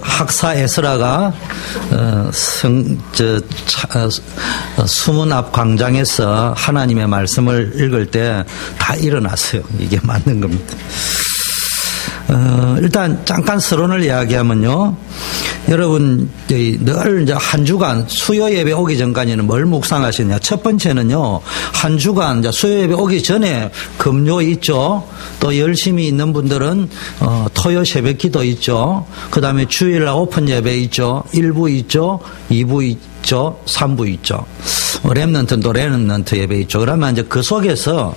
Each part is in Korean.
학사 에스라가 수문 앞 광장에서 하나님의 말씀을 읽을 때 다 일어났어요. 이게 맞는 겁니다. 일단 잠깐 서론을 이야기하면요. 여러분, 늘 이제 한 주간 수요 예배 오기 전까지는 뭘 묵상하시냐. 첫 번째는요, 한 주간 이제 수요 예배 오기 전에 금요 있죠. 또 열심히 있는 분들은, 토요 새벽 기도 있죠. 그 다음에 주일날 오픈 예배 있죠. 1부 있죠. 2부 있죠. 3부 있죠. 렘넌트도 렘넌트 예배 있죠. 그러면 이제 그 속에서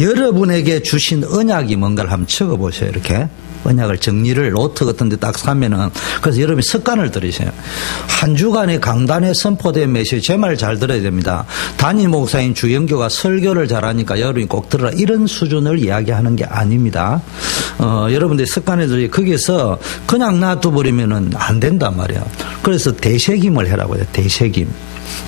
여러분에게 주신 언약이 뭔가를 한번 적어보세요. 이렇게. 언약을 정리를 노트 같은 데 딱 사면은, 그래서 여러분이 습관을 들이세요. 한 주간의 강단에 선포된 메시지, 제 말 잘 들어야 됩니다. 담임 목사인 주영교가 설교를 잘하니까 여러분이 꼭 들으라, 이런 수준을 이야기하는 게 아닙니다. 여러분들이 습관을 들이 거기서 그냥 놔둬버리면은 안 된단 말이에요. 그래서 대새김을 해라고 해요. 대새김.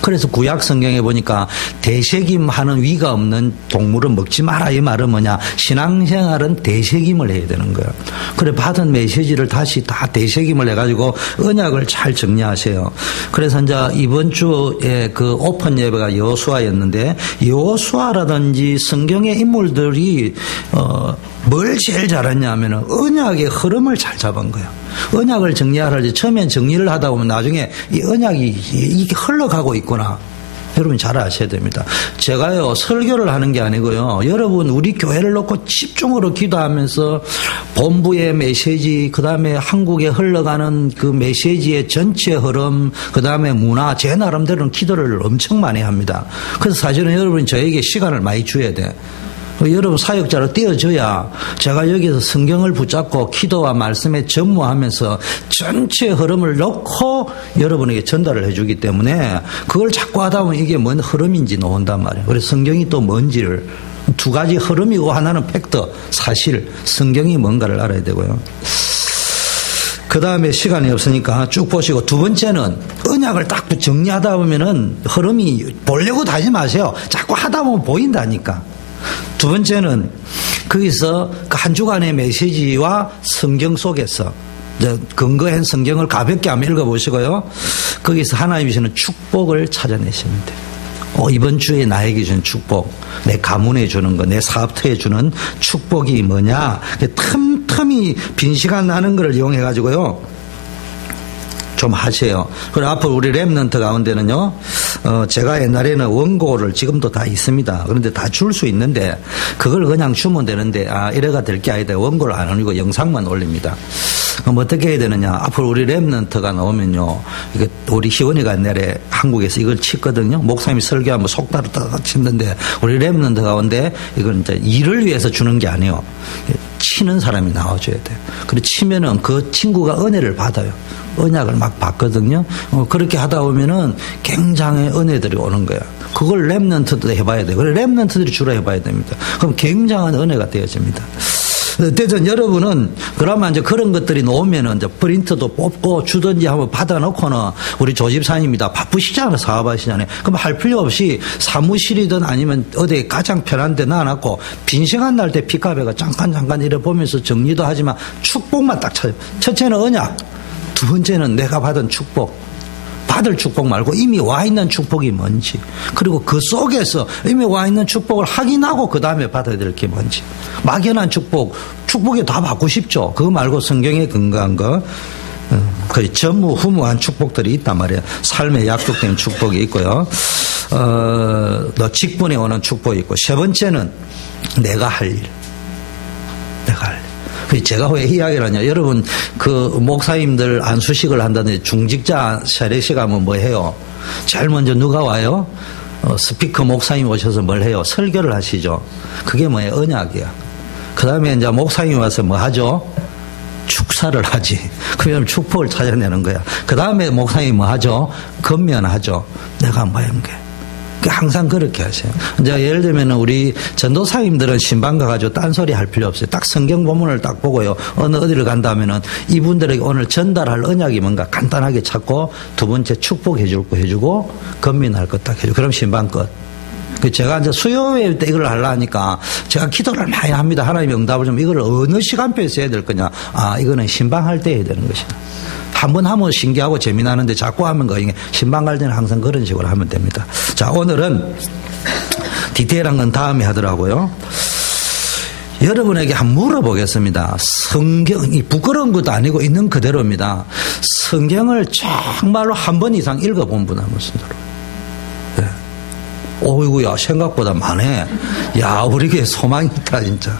그래서 구약 성경에 보니까 대새김하는 위가 없는 동물은 먹지 마라, 이 말은 뭐냐, 신앙생활은 대새김을 해야 되는 거예요. 그래 받은 메시지를 다시 다 대새김을 해가지고 언약을 잘 정리하세요. 그래서 이제 이번 주에 그 오픈 예배가 여호수아였는데, 여호수아라든지 성경의 인물들이 뭘 제일 잘했냐 하면은 언약의 흐름을 잘 잡은 거예요. 언약을 정리하라지 처음엔 정리를 하다 보면 나중에 이 언약이 이게 흘러가고 있구나. 여러분 잘 아셔야 됩니다. 제가요, 설교를 하는 게 아니고요. 여러분, 우리 교회를 놓고 집중으로 기도하면서 본부의 메시지, 그 다음에 한국에 흘러가는 그 메시지의 전체 흐름, 그 다음에 문화, 제 나름대로는 기도를 엄청 많이 합니다. 그래서 사실은 여러분이 저에게 시간을 많이 줘야 돼. 여러분 사역자로 떼어줘야 제가 여기서 성경을 붙잡고 기도와 말씀에 전무하면서 전체 흐름을 놓고 여러분에게 전달을 해주기 때문에 그걸 자꾸 하다 보면 이게 뭔 흐름인지 나온단 말이에요. 그래서 성경이 또 뭔지를, 두 가지 흐름이고 하나는 팩트, 사실, 성경이 뭔가를 알아야 되고요. 그 다음에 시간이 없으니까 쭉 보시고, 두 번째는 언약을 딱 정리하다 보면은 흐름이 보려고 하지 마세요. 자꾸 하다 보면 보인다니까. 두 번째는 거기서 그 한 주간의 메시지와 성경 속에서 근거한 성경을 가볍게 한번 읽어보시고요. 거기서 하나님이 주시는 축복을 찾아내시면 돼요. 이번 주에 나에게 주는 축복, 내 가문에 주는 거, 내 사업터에 주는 축복이 뭐냐. 틈틈이 빈 시간 나는 걸 이용해가지고요. 좀 하세요. 그리고 앞으로 우리 렘넌트 가운데는요, 제가 옛날에는 원고를 지금도 다 있습니다. 그런데 다 줄 수 있는데, 그걸 그냥 주면 되는데, 이래가 될 게 아니다. 원고를 안 올리고 영상만 올립니다. 그럼 어떻게 해야 되느냐. 앞으로 우리 렘넌트가 나오면요, 이게 우리 희원이가 옛날에 한국에서 이걸 치거든요. 목사님이 설교하면 속다로 딱 치는데, 우리 렘넌트 가운데 이건 이제 일을 위해서 주는 게 아니에요. 치는 사람이 나와줘야 돼요. 그리고 치면은 그 친구가 은혜를 받아요. 언약을 막 받거든요. 그렇게 하다 보면은 굉장히 은혜들이 오는 거야. 그걸 렘넌트도 해봐야 돼요. 그래, 렘넌트들이 주로 해봐야 됩니다. 그럼 굉장한 은혜가 되어집니다. 대전 여러분은 그러면 이제 그런 것들이 나오면은 이제 프린트도 뽑고 주든지 한번 받아놓고는, 우리 조집사님이다 바쁘시잖아요. 사업하시잖아요. 그럼 할 필요 없이 사무실이든 아니면 어디 가장 편한 데 놔놨고, 빈 시간 날 때 피카베가 잠깐 이래 보면서 정리도 하지만 축복만 딱 찾아요. 첫째는 언약, 두 번째는 내가 받은 축복, 받을 축복 말고 이미 와 있는 축복이 뭔지, 그리고 그 속에서 이미 와 있는 축복을 확인하고 그 다음에 받아야 될 게 뭔지. 막연한 축복에 다 받고 싶죠. 그거 말고 성경에 근거한 거, 거의 전무후무한 축복들이 있단 말이에요. 삶에 약속된 축복이 있고요. 너 직분에 오는 축복이 있고, 세 번째는 내가 할 일. 내가 할 일. 제가 왜 이야기를 하냐. 여러분, 그 목사님들 안수식을 한다든지 중직자 세례식 하면 뭐 해요? 제일 먼저 누가 와요? 스피커 목사님 오셔서 뭘 해요? 설교를 하시죠. 그게 뭐예요? 언약이야. 그 다음에 이제 목사님 와서 뭐 하죠? 축사를 하지. 그러면 축복을 찾아내는 거야. 그 다음에 목사님이 뭐 하죠? 건면하죠. 내가 뭐 하는 거야. 항상 그렇게 하세요. 이제 예를 들면 우리 전도사님들은 신방 가가지고 딴소리 할 필요 없어요. 딱 성경 본문을 딱 보고요. 어디를 간다면은 이분들에게 오늘 전달할 언약이 뭔가 간단하게 찾고, 두 번째 축복해 줄 거 해주고, 건민할 것 딱 해주고, 그럼 신방 끝. 제가 이제 수요일 때 이걸 하려니까 제가 기도를 많이 합니다. 하나님의 응답을 좀, 이걸 어느 시간표에서 해야 될 거냐. 이거는 신방할 때 해야 되는 것이다. 한 번 하면 신기하고 재미나는데 자꾸 하면 거의 신방갈 때는 항상 그런 식으로 하면 됩니다. 자, 오늘은 디테일한 건 다음에 하더라고요. 여러분에게 한번 물어보겠습니다. 성경이 부끄러운 것도 아니고 있는 그대로입니다. 성경을 정말로 한 번 이상 읽어본 분 한번 손들어요. 네. 어이구야, 생각보다 많네. 야, 우리 교회 소망이 있다, 진짜.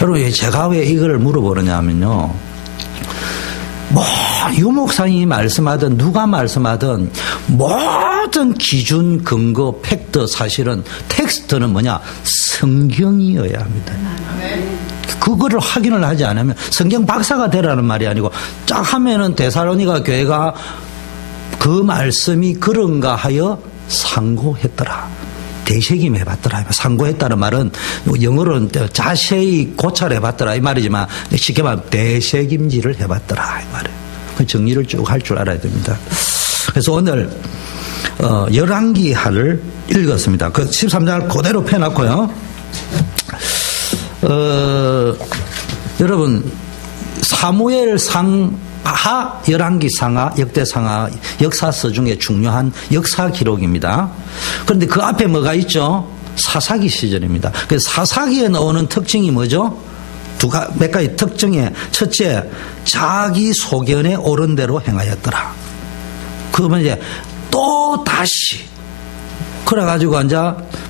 여러분, 제가 왜 이걸 물어보느냐 하면요. 유목사님이 말씀하든 누가 말씀하든 모든 기준, 근거, 팩트, 사실은 텍스트는 뭐냐? 성경이어야 합니다. 그거를 확인을 하지 않으면 성경 박사가 되라는 말이 아니고 쫙 하면은 데살로니가 교회가 그 말씀이 그런가 하여 상고했더라. 대책임해봤더라. 상고했다는 말은 영어로는 자세히 고찰해봤더라 이 말이지만 쉽게 말하면 대책임질을 해봤더라 이 말이에요. 그 정리를 쭉 할 줄 알아야 됩니다. 그래서 오늘 열왕기하를 읽었습니다. 그 13장을 그대로 펴놨고요. 여러분 사무엘상 하, 열왕기상하, 역대상하, 역사서 중에 중요한 역사 기록입니다. 그런데 그 앞에 뭐가 있죠? 사사기 시절입니다. 그래서 사사기에 나오는 특징이 뭐죠? 몇 가지 특징에 첫째, 자기 소견에 옳은 대로 행하였더라. 그러면 이제 또 다시 그래가지고 이제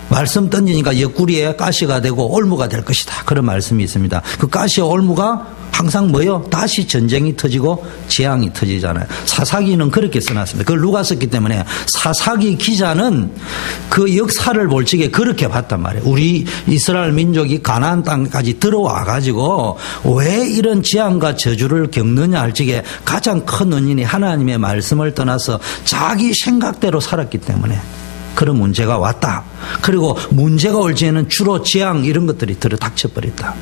말씀 던지니까 옆구리에 가시가 되고 올무가 될 것이다. 그런 말씀이 있습니다. 그 가시와 올무가 항상 뭐요? 다시 전쟁이 터지고 재앙이 터지잖아요. 사사기는 그렇게 써놨습니다. 그걸 누가 썼기 때문에 사사기 기자는 그 역사를 볼 적에 그렇게 봤단 말이에요. 우리 이스라엘 민족이 가나안 땅까지 들어와 가지고 왜 이런 재앙과 저주를 겪느냐 할 적에 가장 큰 원인이 하나님의 말씀을 떠나서 자기 생각대로 살았기 때문에 그런 문제가 왔다. 그리고 문제가 올 적에는 주로 재앙 이런 것들이 들어닥쳐버렸다.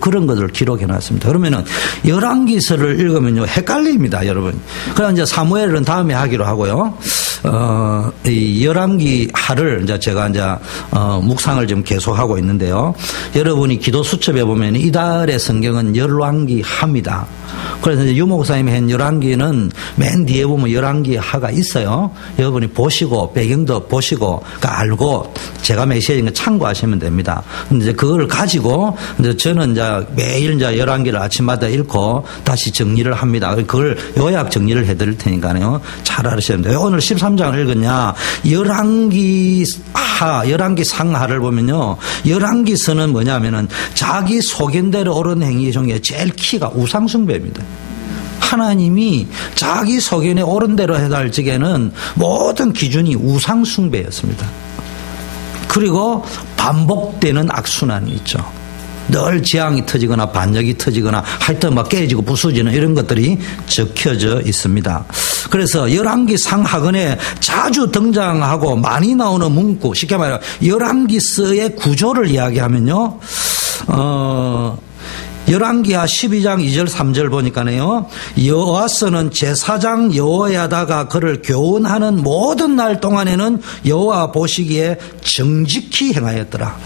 그런 것들을 기록해 놨습니다. 그러면은 열왕기서를 읽으면요 헷갈립니다, 여러분. 그럼 이제 사무엘은 다음에 하기로 하고요. 이 열왕기하를 이제 제가 이제 묵상을 좀 계속하고 있는데요. 여러분이 기도 수첩에 보면 이달의 성경은 열왕기하입니다. 그래서 이제 유목사님이 한 열왕기는 맨 뒤에 보면 열왕기하가 있어요. 여러분이 보시고 배경도 보시고 알고 제가 메시지인 거 참고하시면 됩니다. 근데 이제 그걸 가지고 이제 저는 이제 매일 이제 열왕기를 아침마다 읽고 다시 정리를 합니다. 그걸 요약 정리를 해드릴 테니까요. 잘 알으셔야 됩니다. 오늘 13장을 읽었냐? 열왕기상하를 보면요. 열왕기서는 뭐냐면은 자기 소견대로 옳은 행위 중에 제일 키가 우상숭배입니다. 하나님이 자기 소견에 옳은 대로 해달 적에는 모든 기준이 우상숭배였습니다. 그리고 반복되는 악순환이 있죠. 늘 재앙이 터지거나 반역이 터지거나 하여튼 막 깨지고 부수지는 이런 것들이 적혀져 있습니다. 그래서 열왕기 상하근에 자주 등장하고 많이 나오는 문구, 쉽게 말하면 열왕기서의 구조를 이야기하면요. 열왕기하 12장 2절 3절 보니까요. 여호와서는 제사장 여호야다가 그를 교훈하는 모든 날 동안에는 여호와 보시기에 정직히 행하였더라.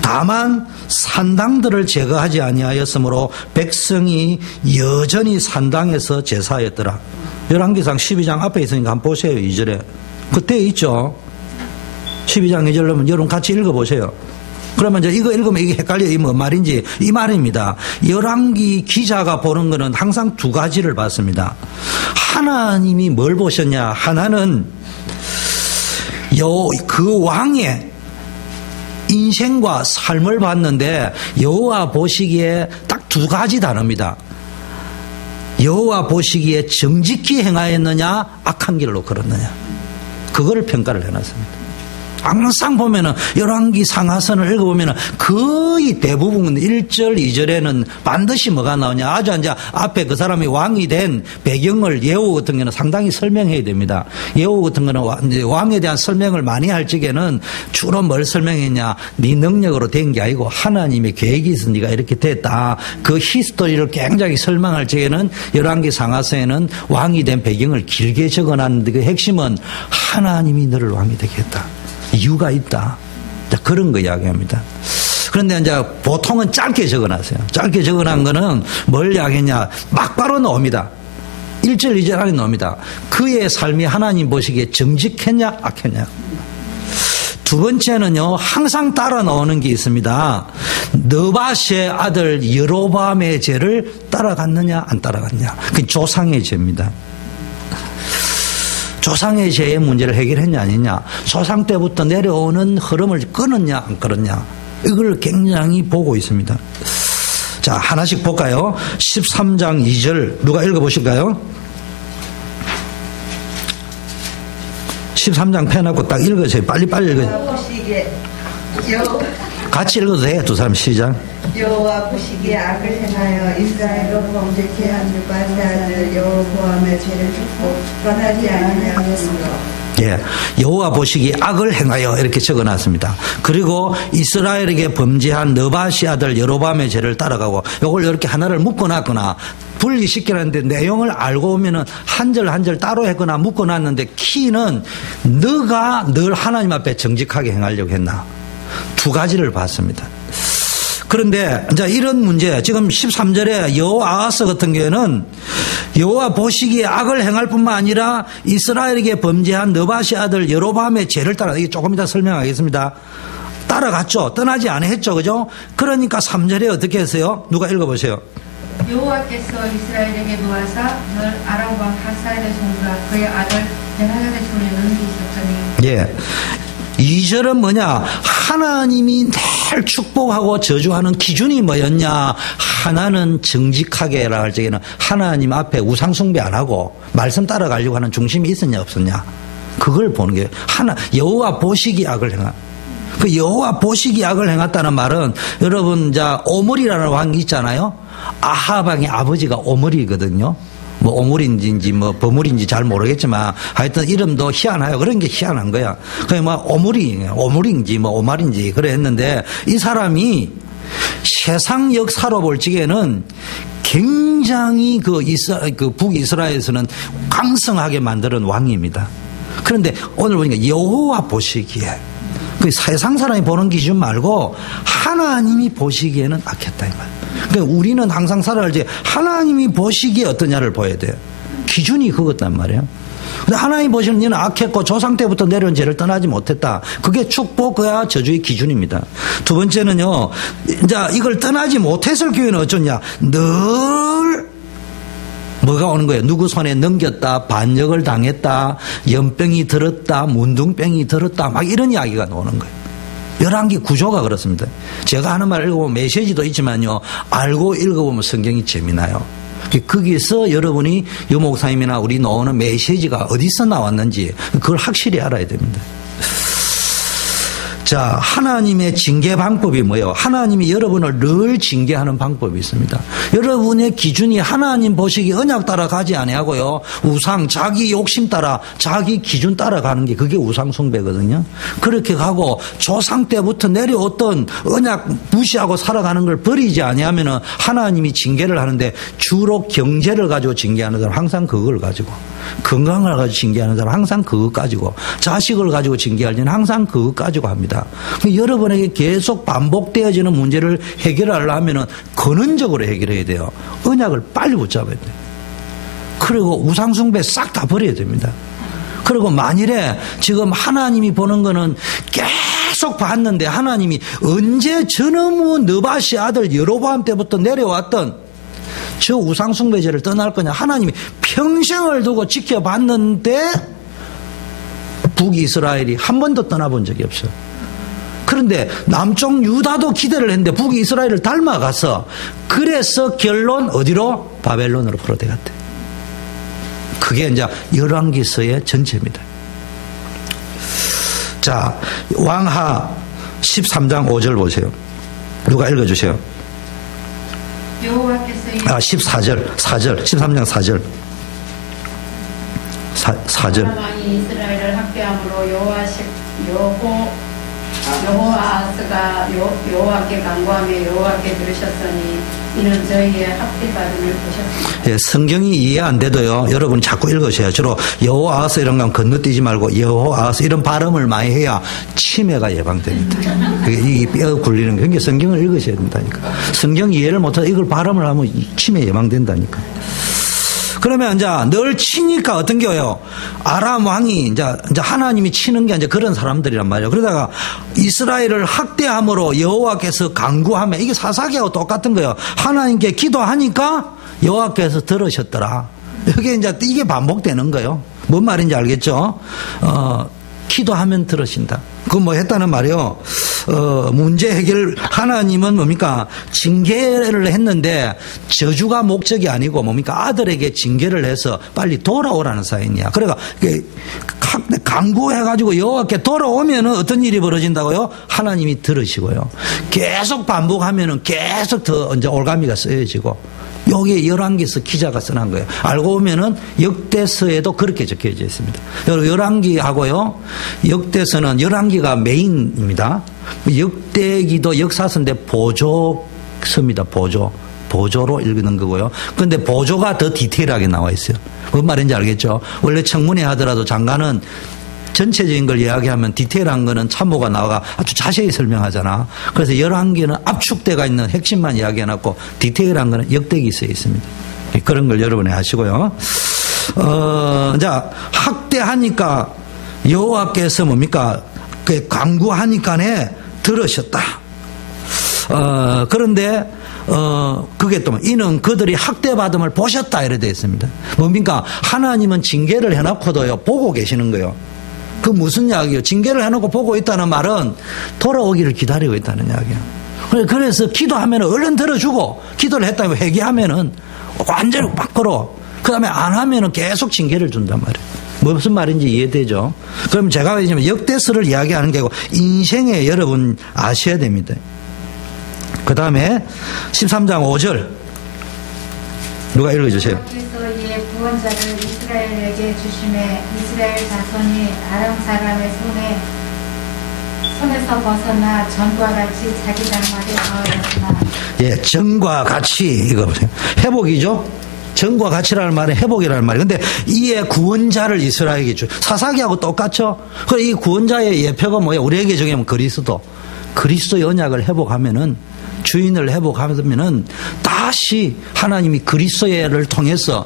다만 산당들을 제거하지 아니하였으므로 백성이 여전히 산당에서 제사하였더라. 열왕기상 12장 앞에 있으니까 한번 보세요. 2절에. 그때 있죠. 12장 2절로 여러분 같이 읽어보세요. 그러면 이제 이거 읽으면 이게 헷갈려요. 이게 뭔 말인지. 이 말입니다. 열왕기 기자가 보는 거는 항상 두 가지를 봤습니다. 하나님이 뭘 보셨냐. 하나는 그 왕의 인생과 삶을 봤는데 여호와 보시기에 딱 두 가지 단어입니다. 여호와 보시기에 정직히 행하였느냐 악한 길로 걸었느냐. 그거를 평가를 해놨습니다. 항상 보면은 열왕기 상하선을 읽어보면은 거의 대부분 1절, 2절에는 반드시 뭐가 나오냐. 아주 이제 앞에 그 사람이 왕이 된 배경을 예후 같은 경우는 상당히 설명해야 됩니다. 예후 같은 거는 왕에 대한 설명을 많이 할 적에는 주로 뭘 설명했냐. 네 능력으로 된 게 아니고 하나님의 계획이 있어 네가 이렇게 됐다. 그 히스토리를 굉장히 설명할 적에는 열왕기 상하서에는 왕이 된 배경을 길게 적어놨는데 그 핵심은 하나님이 너를 왕이 되게 했다. 이유가 있다. 그런 거 이야기합니다. 그런데 이제 보통은 짧게 적어놨어요. 짧게 적어놓은 거는 뭘 이야기했냐. 막바로 나옵니다. 1절 2절 안에 나옵니다. 그의 삶이 하나님 보시기에 정직했냐 악했냐. 두 번째는요, 항상 따라 나오는 게 있습니다. 느밧의 아들 여로보암의 죄를 따라갔느냐 안 따라갔냐. 그게 조상의 죄입니다. 조상의 죄의 문제를 해결했냐 아니냐, 조상 때부터 내려오는 흐름을 끊었냐 안 끊었냐, 이걸 굉장히 보고 있습니다. 자, 하나씩 볼까요? 13장 2절 누가 읽어보실까요? 13장 펴놓고 딱 읽으세요. 빨리빨리 읽어요. 같이 읽어도 돼요. 두 사람 시작. 여호와 보시기에 악을 행하여 이스라엘로 범죄케 한 느밧의 아들 여로보암의 죄를 줍고 떠나지 아니하였으므로. 예, 여호와 보시기에 악을 행하여 이렇게 적어놨습니다. 그리고 이스라엘에게 범죄한 느밧의 아들 여로보암의 죄를 따라가고, 이걸 이렇게 하나를 묶어놨거나 분리시켜놨는데 내용을 알고 보면은 한 절 한 절 따로 했거나 묶어놨는데, 키는 너가 늘 하나님 앞에 정직하게 행하려고 했나, 두 가지를 봤습니다. 그런데 이제 이런 문제, 지금 13절에 여호아하스 같은 경우에는 여호와 보시기에 악을 행할 뿐만 아니라 이스라엘에게 범죄한 느밧의 아들 여로보암의 죄를 따라, 이게 조금 이따 설명하겠습니다. 따라갔죠. 떠나지 않았죠. 그죠? 그러니까 3절에 어떻게 했어요? 누가 읽어보세요. 여호와께서 이스라엘에게 노하사 늘 아람 왕 하사엘의 손과 그의 아들 베나단의 손에 넘기셨더니. 예. 2절은 뭐냐? 하나님이 늘 축복하고 저주하는 기준이 뭐였냐? 하나는 정직하게라 할 적에는 하나님 앞에 우상숭배 안 하고 말씀 따라가려고 하는 중심이 있었냐 없었냐? 그걸 보는 게 하나. 여호와 보시기 악을 행한. 그 여호와 보시기 악을 행했다는 말은, 여러분 자 오므리라는 왕이 있잖아요. 아합 왕의 아버지가 오므리거든요. 뭐 오물인지 뭐 버물인지 잘 모르겠지만 하여튼 이름도 희한해요. 그런 게 희한한 거야. 그냥 뭐 오물인지 뭐 오말인지 그래 했는데, 이 사람이 세상 역사로 볼 적에는 굉장히 그 북이스라엘에서는 강성하게 만드는 왕입니다. 그런데 오늘 보니까 여호와 보시기에, 그 세상 사람이 보는 기준 말고 하나님이 보시기에는 악했다 이 말. 그러니까 우리는 항상 살아갈 때 하나님이 보시기에 어떠냐를 봐야 돼요. 기준이 그것단 말이에요. 근데 하나님 보시는 얘는 악했고 조상 때부터 내려온 죄를 떠나지 못했다. 그게 축복과 저주의 기준입니다. 두 번째는요, 이제 이걸 떠나지 못했을 경우에는 어쩌냐, 늘 뭐가 오는 거예요? 누구 손에 넘겼다, 반역을 당했다, 연병이 들었다, 문둥병이 들었다, 막 이런 이야기가 나오는 거예요. 11기 구조가 그렇습니다. 제가 하는 말 읽어보면 메시지도 있지만요, 알고 읽어보면 성경이 재미나요. 거기서 여러분이 유 목사님이나 우리 노원은 메시지가 어디서 나왔는지 그걸 확실히 알아야 됩니다. 자, 하나님의 징계 방법이 뭐예요? 하나님이 여러분을 늘 징계하는 방법이 있습니다. 여러분의 기준이 하나님 보시기 언약 따라 가지 아니하고요, 우상, 자기 욕심 따라, 자기 기준 따라 가는 게 그게 우상 숭배거든요. 그렇게 가고 조상 때부터 내려왔던 언약 무시하고 살아가는 걸 버리지 아니하면은 하나님이 징계를 하는데, 주로 경제를 가지고 징계하는 사람 항상 그걸 가지고, 건강을 가지고 징계하는 사람 항상 그것 가지고, 자식을 가지고 징계할 때는 항상 그것 가지고 합니다. 여러분에게 계속 반복되어지는 문제를 해결하려면 근원적으로 해결해야 돼요. 언약을 빨리 붙잡아야 돼요. 그리고 우상숭배 싹 다 버려야 됩니다. 그리고 만일에 지금 하나님이 보는 거는 계속 봤는데, 하나님이 언제 저놈의 느밧의 아들 여로보암 때부터 내려왔던 저 우상숭배죄를 떠날 거냐, 하나님이 평생을 두고 지켜봤는데 북이스라엘이 한 번도 떠나본 적이 없어요. 그런데 남쪽 유다도 기대를 했는데 북이스라엘을 닮아가서, 그래서 결론 어디로? 바벨론으로 풀어대갔대. 그게 이제 열왕기서의 전체입니다. 자, 왕하 13장 5절 보세요. 누가 읽어주세요. 여호와께서 14절 13장 4절 4절. 왕이 이스라엘을 학대함으로 여호아하스가 여호와께 간구하며 여호와께 들으셨으니 이는 저희의 학대받음을 보셨습니다. 예, 성경이 이해 안 돼도요, 여러분 자꾸 읽으셔야. 주로 여호아하스 이런 건 건너뛰지 말고 여호아하스 이런 발음을 많이 해야 치매가 예방됩니다. 이 뼈 굴리는 게. 그러니까 성경을 읽으셔야 된다니까. 성경 이해를 못해서 이걸 발음을 하면 치매 예방된다니까. 그러면 이제 늘 치니까 어떤 게요? 아람 왕이 이제 하나님이 치는 게 이제 그런 사람들이란 말이에요. 그러다가 이스라엘을 학대함으로 여호와께서 간구하면 이게 사사기하고 똑같은 거예요. 하나님께 기도하니까 여호와께서 들으셨더라. 이게 이제 이게 반복되는 거예요. 뭔 말인지 알겠죠? 기도하면 들으신다. 그 뭐 했다는 말이요. 문제 해결, 하나님은 뭡니까? 징계를 했는데 저주가 목적이 아니고 뭡니까? 아들에게 징계를 해서 빨리 돌아오라는 사인이야. 그러니까 간구해가지고 여호와께 돌아오면은 어떤 일이 벌어진다고요? 하나님이 들으시고요. 계속 반복하면은 계속 더 이제 올가미가 쓰여지고. 여기에 열왕기서 기자가 써놓은 거예요. 알고 보면은 역대서에도 그렇게 적혀져 있습니다. 열왕기하고요, 역대서는 열왕기가 메인입니다. 역대기도 역사서인데 보조서입니다. 보조로 읽는 거고요. 그런데 보조가 더 디테일하게 나와 있어요. 뭔 말인지 알겠죠? 원래 청문회 하더라도 장관은 전체적인 걸 이야기하면 디테일한 거는 참모가 나와가 아주 자세히 설명하잖아. 그래서 열왕기는 압축대가 있는 핵심만 이야기해놨고 디테일한 거는 역대기 써 있습니다. 그런 걸 여러분이 아시고요. 자, 학대하니까 여호와께서 뭡니까? 그 간구하니까네 들으셨다. 그런데 그게 또 이는 그들이 학대받음을 보셨다 이래 되어 있습니다. 뭡니까? 하나님은 징계를 해놓고도요 보고 계시는 거예요. 그 무슨 이야기예요? 징계를 해놓고 보고 있다는 말은 돌아오기를 기다리고 있다는 이야기예요. 그래서 기도하면 얼른 들어주고 기도를 했다면 회개하면은 완전히 바꾸러 그 다음에 안 하면은 계속 징계를 준단 말이에요. 무슨 말인지 이해되죠? 그럼 제가 이제 역대서를 이야기하는 게 아니고 인생에 여러분 아셔야 됩니다. 그 다음에 13장 5절 누가 읽어주세요. 그리스도의 구원자를 이스라엘에게 주심에 이스라엘 자손이 아람 사람의 손에서 벗어나 전과 같이 자기 장막에 거하였으나. 예, 전과 같이 이거 보세요. 회복이죠. 전과 같이라는 말은 회복이라는 말이에요. 근데 이에 구원자를 이스라엘에게 주. 사사기하고 똑같죠. 그래 이 구원자의 예표가 뭐예요? 우리에게 정하면 그리스도의 언약을 회복하면은. 주인을 회복하면은 다시 하나님이 그리스도를 통해서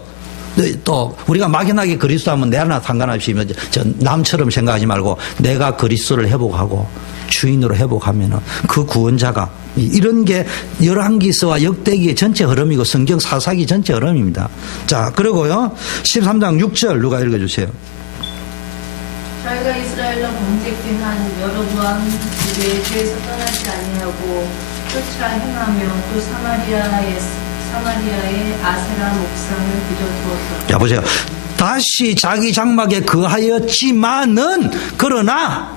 또 우리가 막연하게 그리스도 하면 내 하나 상관없이 저 남처럼 생각하지 말고 내가 그리스도를 회복하고 주인으로 회복하면은 그 구원자가 이런 게 열왕기서와 역대기의 전체 흐름이고 성경 사사기 전체 흐름입니다. 자, 그리고요 13장 6절 누가 읽어주세요. 저희가 이스라엘로 범죄케 한 여로보암 집에 죄에서 떠나지 아니하고 쫓아 행하며 또 사마리아의 아세라 목상을 빚어두었다. 자, 보세요. 다시 자기 장막에 거하였지만은 그러나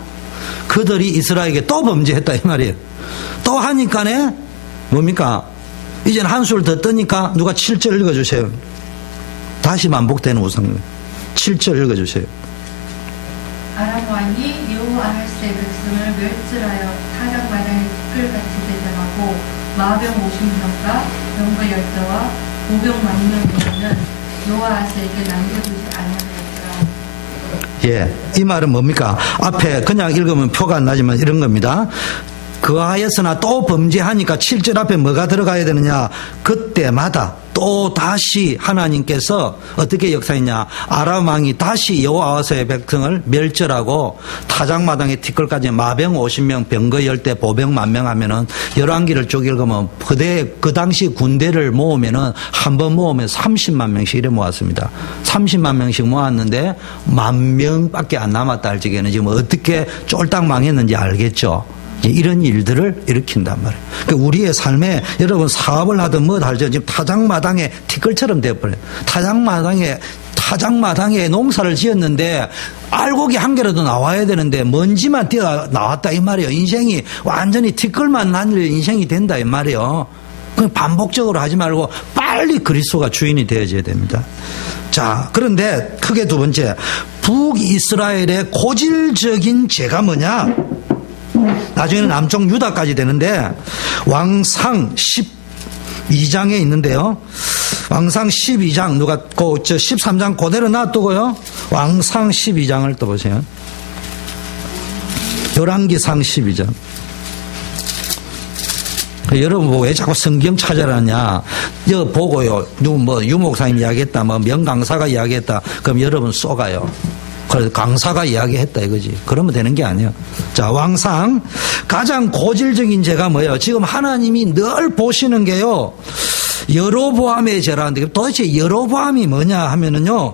그들이 이스라엘에게 또 범죄했다 이 말이에요. 또 하니까네 뭡니까? 이제는 한술 더 뜨니까 누가 7절 읽어주세요. 다시 반복되는 우상 7절 읽어주세요. 아람 왕이 여호아하스의 백성을 멸절하여 타작마당에 티끌같이 대장하고 마병 50명과 병거 10대와 보병 10,000명을 여호아하스에게 남겨두지 아니하였더라. 예, 이 말은 뭡니까? 앞에 그냥 읽으면 표가 안 나지만 이런 겁니다. 그하였으나 또 범죄하니까 7절 앞에 뭐가 들어가야 되느냐? 그때마다 또 다시 하나님께서 어떻게 역사했냐? 아람 왕이 다시 여호와의 백성을 멸절하고 타작마당에 티끌까지 마병 50명, 병거 10대, 보병 10,000명 하면은 열왕기를 쭉 읽으면 그 당시 군대를 모으면은 한 번 모으면 30만 명씩 이래 모았습니다. 30만 명씩 모았는데 10,000명밖에 안 남았다 할 적에는 지금 어떻게 쫄딱 망했는지 알겠죠? 이런 일들을 일으킨단 말이에요. 그러니까 우리의 삶에 여러분 사업을 하든 뭐 하든 지금 타작마당에 티끌처럼 되어버려요. 타작마당에 농사를 지었는데 알곡이 한 개라도 나와야 되는데 먼지만 뛰어 나왔다 이 말이에요. 인생이 완전히 티끌만 난 인생이 된다 이 말이에요. 그냥 반복적으로 하지 말고 빨리 그리스도가 주인이 되어져야 됩니다. 자, 그런데 크게 두 번째, 북이스라엘의 고질적인 죄가 뭐냐? 나중에는 남쪽 유다까지 되는데 왕상 12장에 있는데요. 왕상 12장 누가 13장 그대로 놔두고요. 왕상 12장을 또 보세요. 열왕기상 12장. 여러분 뭐 왜 자꾸 성경 찾아라냐? 여기 보고요. 유 목사님 이야기했다, 뭐 명강사가 이야기했다. 그럼 여러분 쏘가요. 그래서 강사가 이야기했다 이거지. 그러면 되는 게 아니에요. 자, 왕상 가장 고질적인 죄가 뭐예요? 지금 하나님이 늘 보시는 게요, 여로보암의 죄라는데, 도대체 여로보암이 뭐냐 하면은요,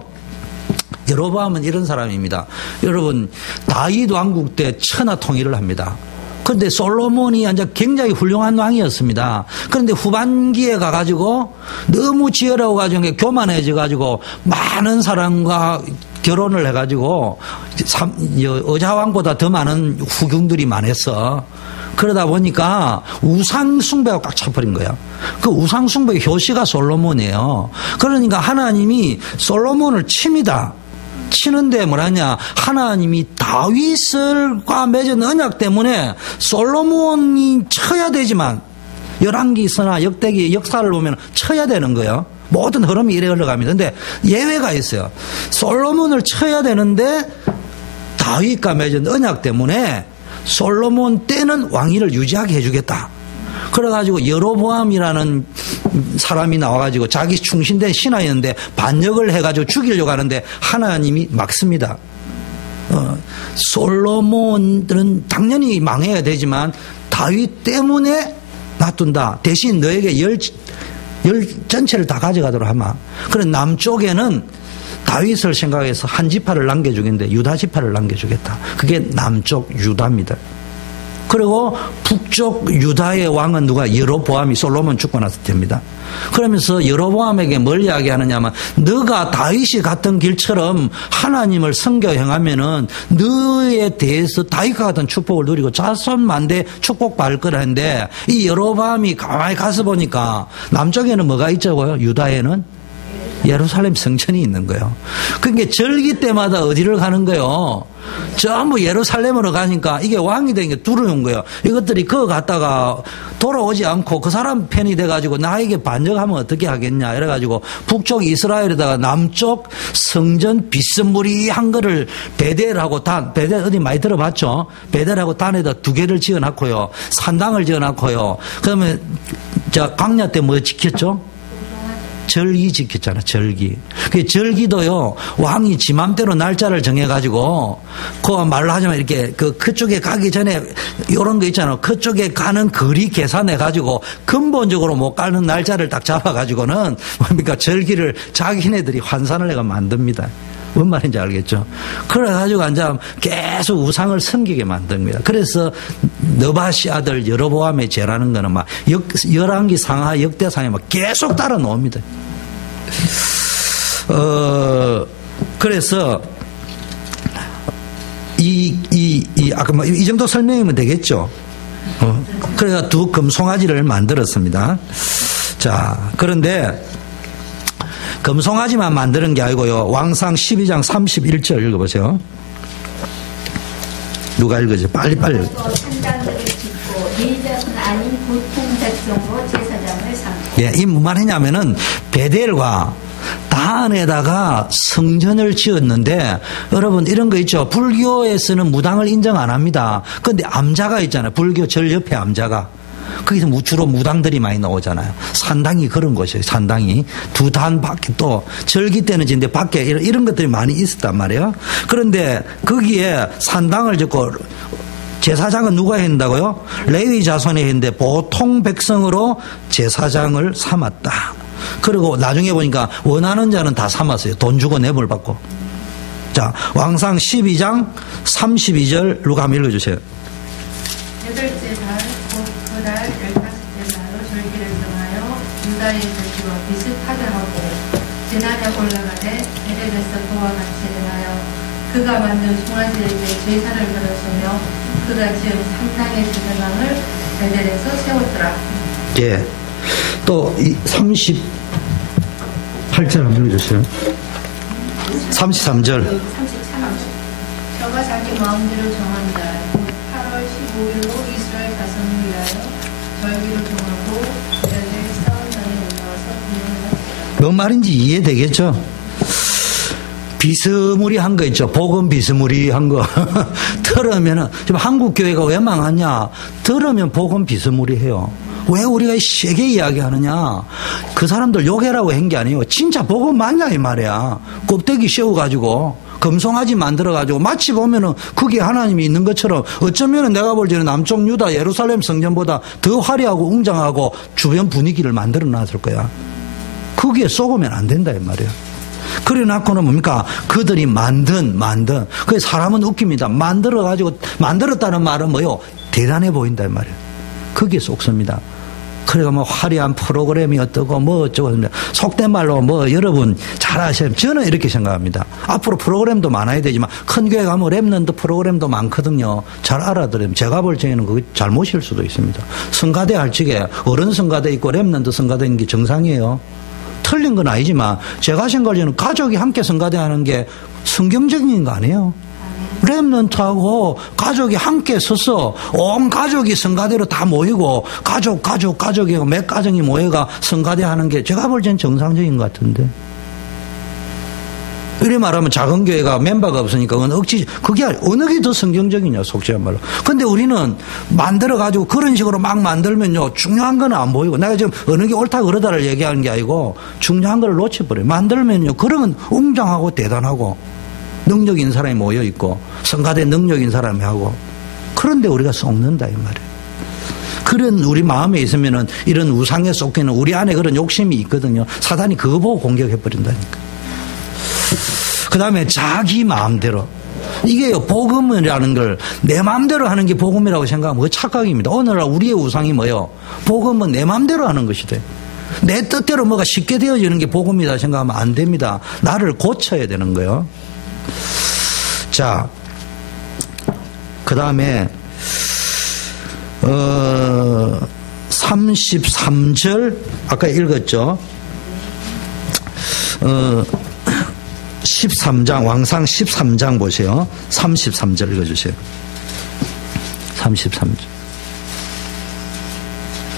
여로보암은 이런 사람입니다. 여러분, 다윗 왕국 때 천하 통일을 합니다. 그런데 솔로몬이 이제 굉장히 훌륭한 왕이었습니다. 그런데 후반기에 가가지고 너무 지혜로워 가지고 교만해져 가지고 많은 사람과 결혼을 해가지고 여자왕보다 더 많은 후궁들이 많았어. 그러다 보니까 우상숭배가 꽉 차버린 거야. 그 우상숭배의 효시가 솔로몬이에요. 그러니까 하나님이 솔로몬을 칩니다. 치는데 뭐라냐, 하나님이 다윗과 맺은 언약 때문에 솔로몬이 쳐야 되지만, 열왕기서나 역대기 역사를 보면 쳐야 되는 거예요. 모든 흐름이 이래 흘러갑니다. 근데 예외가 있어요. 솔로몬을 쳐야 되는데 다윗과 맺은 언약 때문에 솔로몬 때는 왕위를 유지하게 해주겠다. 그래가지고 여로보암이라는 사람이 나와가지고 자기 충신된 신하였는데 반역을 해가지고 죽이려고 하는데 하나님이 막습니다. 솔로몬은 당연히 망해야 되지만 다윗 때문에 놔둔다. 대신 너에게 열 전체를 다 가져가도록 하마. 그래, 남쪽에는 다윗을 생각해서 한 지파를 남겨주겠는데 유다 지파를 남겨주겠다. 그게 남쪽 유다입니다. 그리고 북쪽 유다의 왕은 누가? 여로보암이 솔로몬 죽고 나서 됩니다. 그러면서 여로보암에게 뭘 이야기하느냐 하면, 너가 다윗이 갔던 길처럼 하나님을 섬겨 행하면은 너에 대해서 다윗과 같은 축복을 누리고 자손만대 축복받을 거라는데, 이 여로보암이 가만히 가서 보니까 남쪽에는 뭐가 있자고요? 유다에는 예루살렘 성전이 있는 거예요. 그러니까 절기 때마다 어디를 가는 거예요? 전부 예루살렘으로 가니까 이게 왕이 된 게 두려운 거예요. 이것들이 그거 갔다가 돌아오지 않고 그 사람 편이 돼가지고 나에게 반역하면 어떻게 하겠냐 이래가지고 북쪽 이스라엘에다가 남쪽 성전 비스무리한 거를 베델하고 단, 베델 어디 많이 들어봤죠? 베델하고 단에다 2개를 지어놨고요, 산당을 지어놨고요. 그다음에 광야 때 뭐 지켰죠? 절기 지켰잖아, 절기. 그 절기도요, 왕이 지 맘대로 날짜를 정해가지고, 그 말로 하자면 이렇게, 그쪽에 가기 전에, 요런 거 있잖아. 그쪽에 가는 거리 계산해가지고, 근본적으로 못 가는 날짜를 딱 잡아가지고는, 뭡니까, 절기를 자기네들이 환산을 해가 만듭니다. 뭔 말인지 알겠죠? 그래가지고 앉아 계속 우상을 섬기게 만듭니다. 그래서 느바시 아들 여로보암의 죄라는 거는 막 열왕기 상하 역대상에 막 계속 따라 놓습니다. 그래서 아까 뭐 이 정도 설명이면 되겠죠? 그래서 2 금송아지를 만들었습니다. 자, 그런데 금송아지만 만드는 게 아니고요, 왕상 12장 31절 읽어보세요. 누가 읽어줘? 빨리빨리. 산당들을 짓고 네 자손 아닌 보통 백성으로 제사장을 삼고. 예, 이 무슨 말이냐면은 베델과 단에다가 성전을 지었는데, 여러분 이런 거 있죠? 불교에서는 무당을 인정 안 합니다. 그런데 암자가 있잖아요. 불교 절 옆에 암자가. 거기서 주로 무당들이 많이 나오잖아요. 산당이 그런 곳이에요. 산당이 2단 밖에, 또 절기 때는 진데 밖에 이런 것들이 많이 있었단 말이에요. 그런데 거기에 산당을 짓고 제사장은 누가 했다고요? 레위 자손이 했는데 보통 백성으로 제사장을 삼았다. 그리고 나중에 보니까 원하는 자는 다 삼았어요. 돈 주고 뇌물 받고. 자, 왕상 12장 32절 누가 한번 읽어주세요. 8째 달 그달 15째 날로 절기를 정하여 유다의 절기와 비슷하게 하고 지난해 올라가되 베델에서 그와 같이 행하여 그가 만든 송아지에게 제사를 드렸으며 그가 지은 산당의 제사장을 베델에서 세웠더라. 예. 또 38절 한번 읽어주세요. 33절. 저가 자기 마음대로 정한 날 8월 15일로 이스라엘 자손을 위하여 절기를 정하고 베델 사원장에 올라와서 분양을 했다. 뭔 말인지 이해되겠죠? 비스무리한 거 있죠. 복음 비스무리한 거. 들으면은, 지금 한국 교회가 왜 망하냐? 들으면 복음 비스무리해요. 왜 우리가 세게 이야기하느냐? 그 사람들 욕해라고 한 게 아니에요. 진짜 복음 맞냐 이 말이야. 껍데기 씌워가지고 금송아지 만들어가지고 마치 보면은 그게 하나님이 있는 것처럼 어쩌면은 내가 볼 때는 남쪽 유다 예루살렘 성전보다 더 화려하고 웅장하고 주변 분위기를 만들어 놨을 거야. 거기에 속으면 안 된다 이 말이야. 그래 놓고는 뭡니까? 그들이 만든. 그 사람은 웃깁니다. 만들어가지고, 만들었다는 말은 뭐요? 대단해 보인다, 이 말이에요. 거기에 속습니다. 그래가 뭐 화려한 프로그램이 어떠고 뭐 어쩌고 속된 말로 뭐 여러분 잘 아셔요. 저는 이렇게 생각합니다. 앞으로 프로그램도 많아야 되지만 큰 교회 가면 랩런트 프로그램도 많거든요. 잘 알아들으면 제가 볼 적에는 그게 잘못일 수도 있습니다. 성가대 할 적에 어른 성가대 있고 랩런트 성가대 있는 게 정상이에요. 틀린 건 아니지만 제가 생각하기에는 가족이 함께 성가대하는 게 성경적인 거 아니에요. 렘넌트하고 가족이 함께 서서 온 가족이 성가대로 다 모이고 가족이 몇 가정이 모여가 성가대하는 게 제가 볼 땐 정상적인 것 같은데. 이래 말하면 작은 교회가 멤버가 없으니까 그건 억지, 그게 어느 게 더 성경적이냐, 속지한 말로. 근데 우리는 만들어가지고 그런 식으로 막 만들면요, 중요한 건 안 보이고, 내가 지금 어느 게 옳다 그러다를 얘기하는 게 아니고, 중요한 걸 놓쳐버려요. 만들면요, 그러면 웅장하고 대단하고, 능력 있는 사람이 모여있고, 성가대 능력 있는 사람이 하고, 그런데 우리가 썩는다, 이 말이에요. 그런 우리 마음에 있으면은 이런 우상에 쏟기는 우리 안에 그런 욕심이 있거든요. 사단이 그거 보고 공격해버린다니까. 그 다음에 자기 마음대로. 이게 복음이라는 걸 내 마음대로 하는 게 복음이라고 생각하면 그 착각입니다. 오늘날 우리의 우상이 뭐예요? 복음은 내 마음대로 하는 것이다. 내 뜻대로 뭐가 쉽게 되어지는 게 복음이다 생각하면 안 됩니다. 나를 고쳐야 되는 거예요. 자, 그 다음에 33절 아까 읽었죠. 13장 왕상 13장 보세요. 33절 읽어주세요. 33절.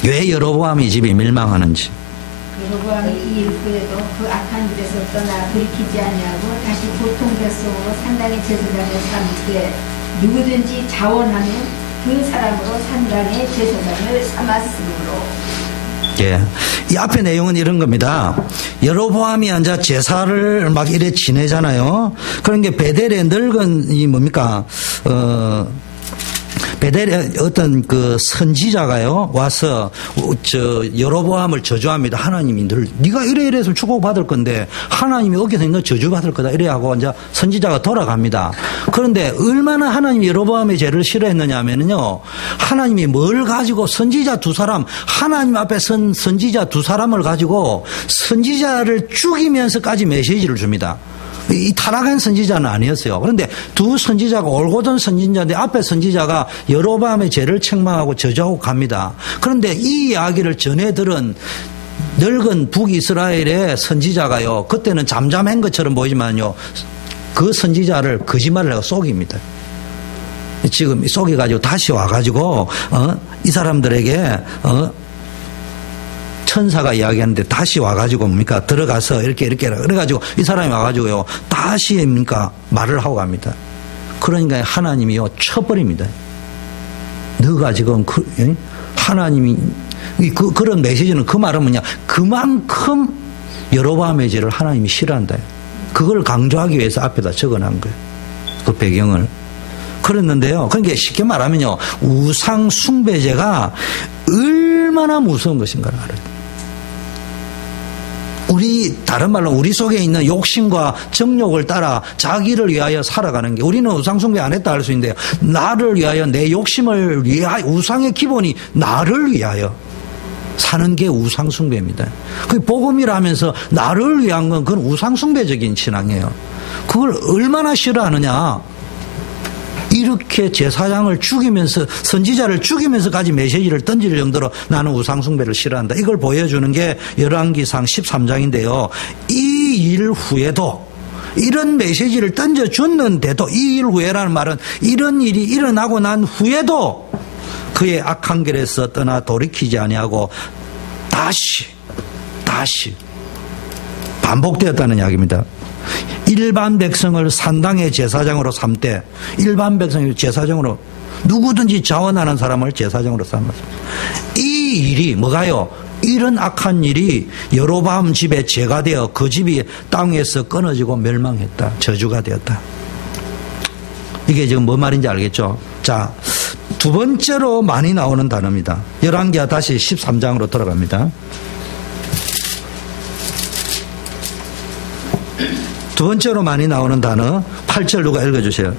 왜 여로보암이 집이 멸망하는지. 여로보암이 이 일 후에도 그 악한 길에서 떠나 돌이키지 아니하고 다시 보통 백성으로 산당의 제사장을 삼되 누구든지 자원하면 그 사람으로 산당의 제사장을 삼았으므로. 예. 이 앞에 내용은 이런 겁니다. 여로보암이 앉아 제사를 막 이래 지내잖아요. 그런 게 베델의 늙은 이 뭡니까? 베델의 어떤 그 선지자가요 와서 여로보암을 저주합니다. 하나님이 늘 네가 이래서 축복받을 건데 하나님이 어디서 너 저주받을 거다 이래 하고 이제 선지자가 돌아갑니다. 그런데 얼마나 하나님이 여로보암의 죄를 싫어했느냐 하면요, 하나님이 뭘 가지고 선지자 두 사람, 하나님 앞에 선 선지자 두 사람을 가지고 선지자를 죽이면서까지 메시지를 줍니다. 이 타락한 선지자는 아니었어요. 그런데 두 선지자가 올곧은 선지자인데 앞에 선지자가 여로보암의 죄를 책망하고 저주하고 갑니다. 그런데 이 이야기를 전해 들은 늙은 북이스라엘의 선지자가요, 그때는 잠잠한 것처럼 보이지만요, 그 선지자를 거짓말을 하고 속입니다. 지금 속여가지고 다시 와가지고 이 사람들에게 천사가 이야기하는데 다시 와가지고 뭡니까? 들어가서 이렇게 그래가지고 이 사람이 와가지고요 다시 뭡니까? 말을 하고 갑니다. 그러니까 하나님이요 쳐버립니다. 너가 지금 하나님이 그런 메시지는 그 말은 뭐냐? 그만큼 여로보암의 죄를 하나님이 싫어한다. 그걸 강조하기 위해서 앞에다 적어놓은 거예요. 그 배경을. 그랬는데요. 그러니까 쉽게 말하면요, 우상 숭배죄가 얼마나 무서운 것인가를 알아요. 다른 말로 우리 속에 있는 욕심과 정욕을 따라 자기를 위하여 살아가는 게, 우리는 우상숭배 안 했다 할 수 있는데요, 나를 위하여, 내 욕심을 위하여, 우상의 기본이 나를 위하여 사는 게 우상숭배입니다. 그 복음이라 하면서 나를 위한 건 그건 우상숭배적인 신앙이에요. 그걸 얼마나 싫어하느냐. 이렇게 제사장을 죽이면서, 선지자를 죽이면서까지 메시지를 던질 정도로 나는 우상숭배를 싫어한다. 이걸 보여주는 게 열왕기상 13장인데요. 이 일 후에도, 이런 메시지를 던져줬는데도, 이 일 후에라는 말은 이런 일이 일어나고 난 후에도 그의 악한 길에서 떠나 돌이키지 아니하고 다시 반복되었다는 이야기입니다. 일반 백성을 산당의 제사장으로 삼되, 일반 백성을 제사장으로, 누구든지 자원하는 사람을 제사장으로 삼았습니다. 이 이 일이 뭐가요? 이런 악한 일이 여로보암 집에 죄가 되어 그 집이 땅에서 끊어지고 멸망했다. 저주가 되었다. 이게 지금 뭐 말인지 알겠죠? 자, 두 번째로 많이 나오는 단어입니다. 열왕기하 다시 13장으로 돌아갑니다. 두 번째로 많이 나오는 단어 8절 누가 읽어주세요.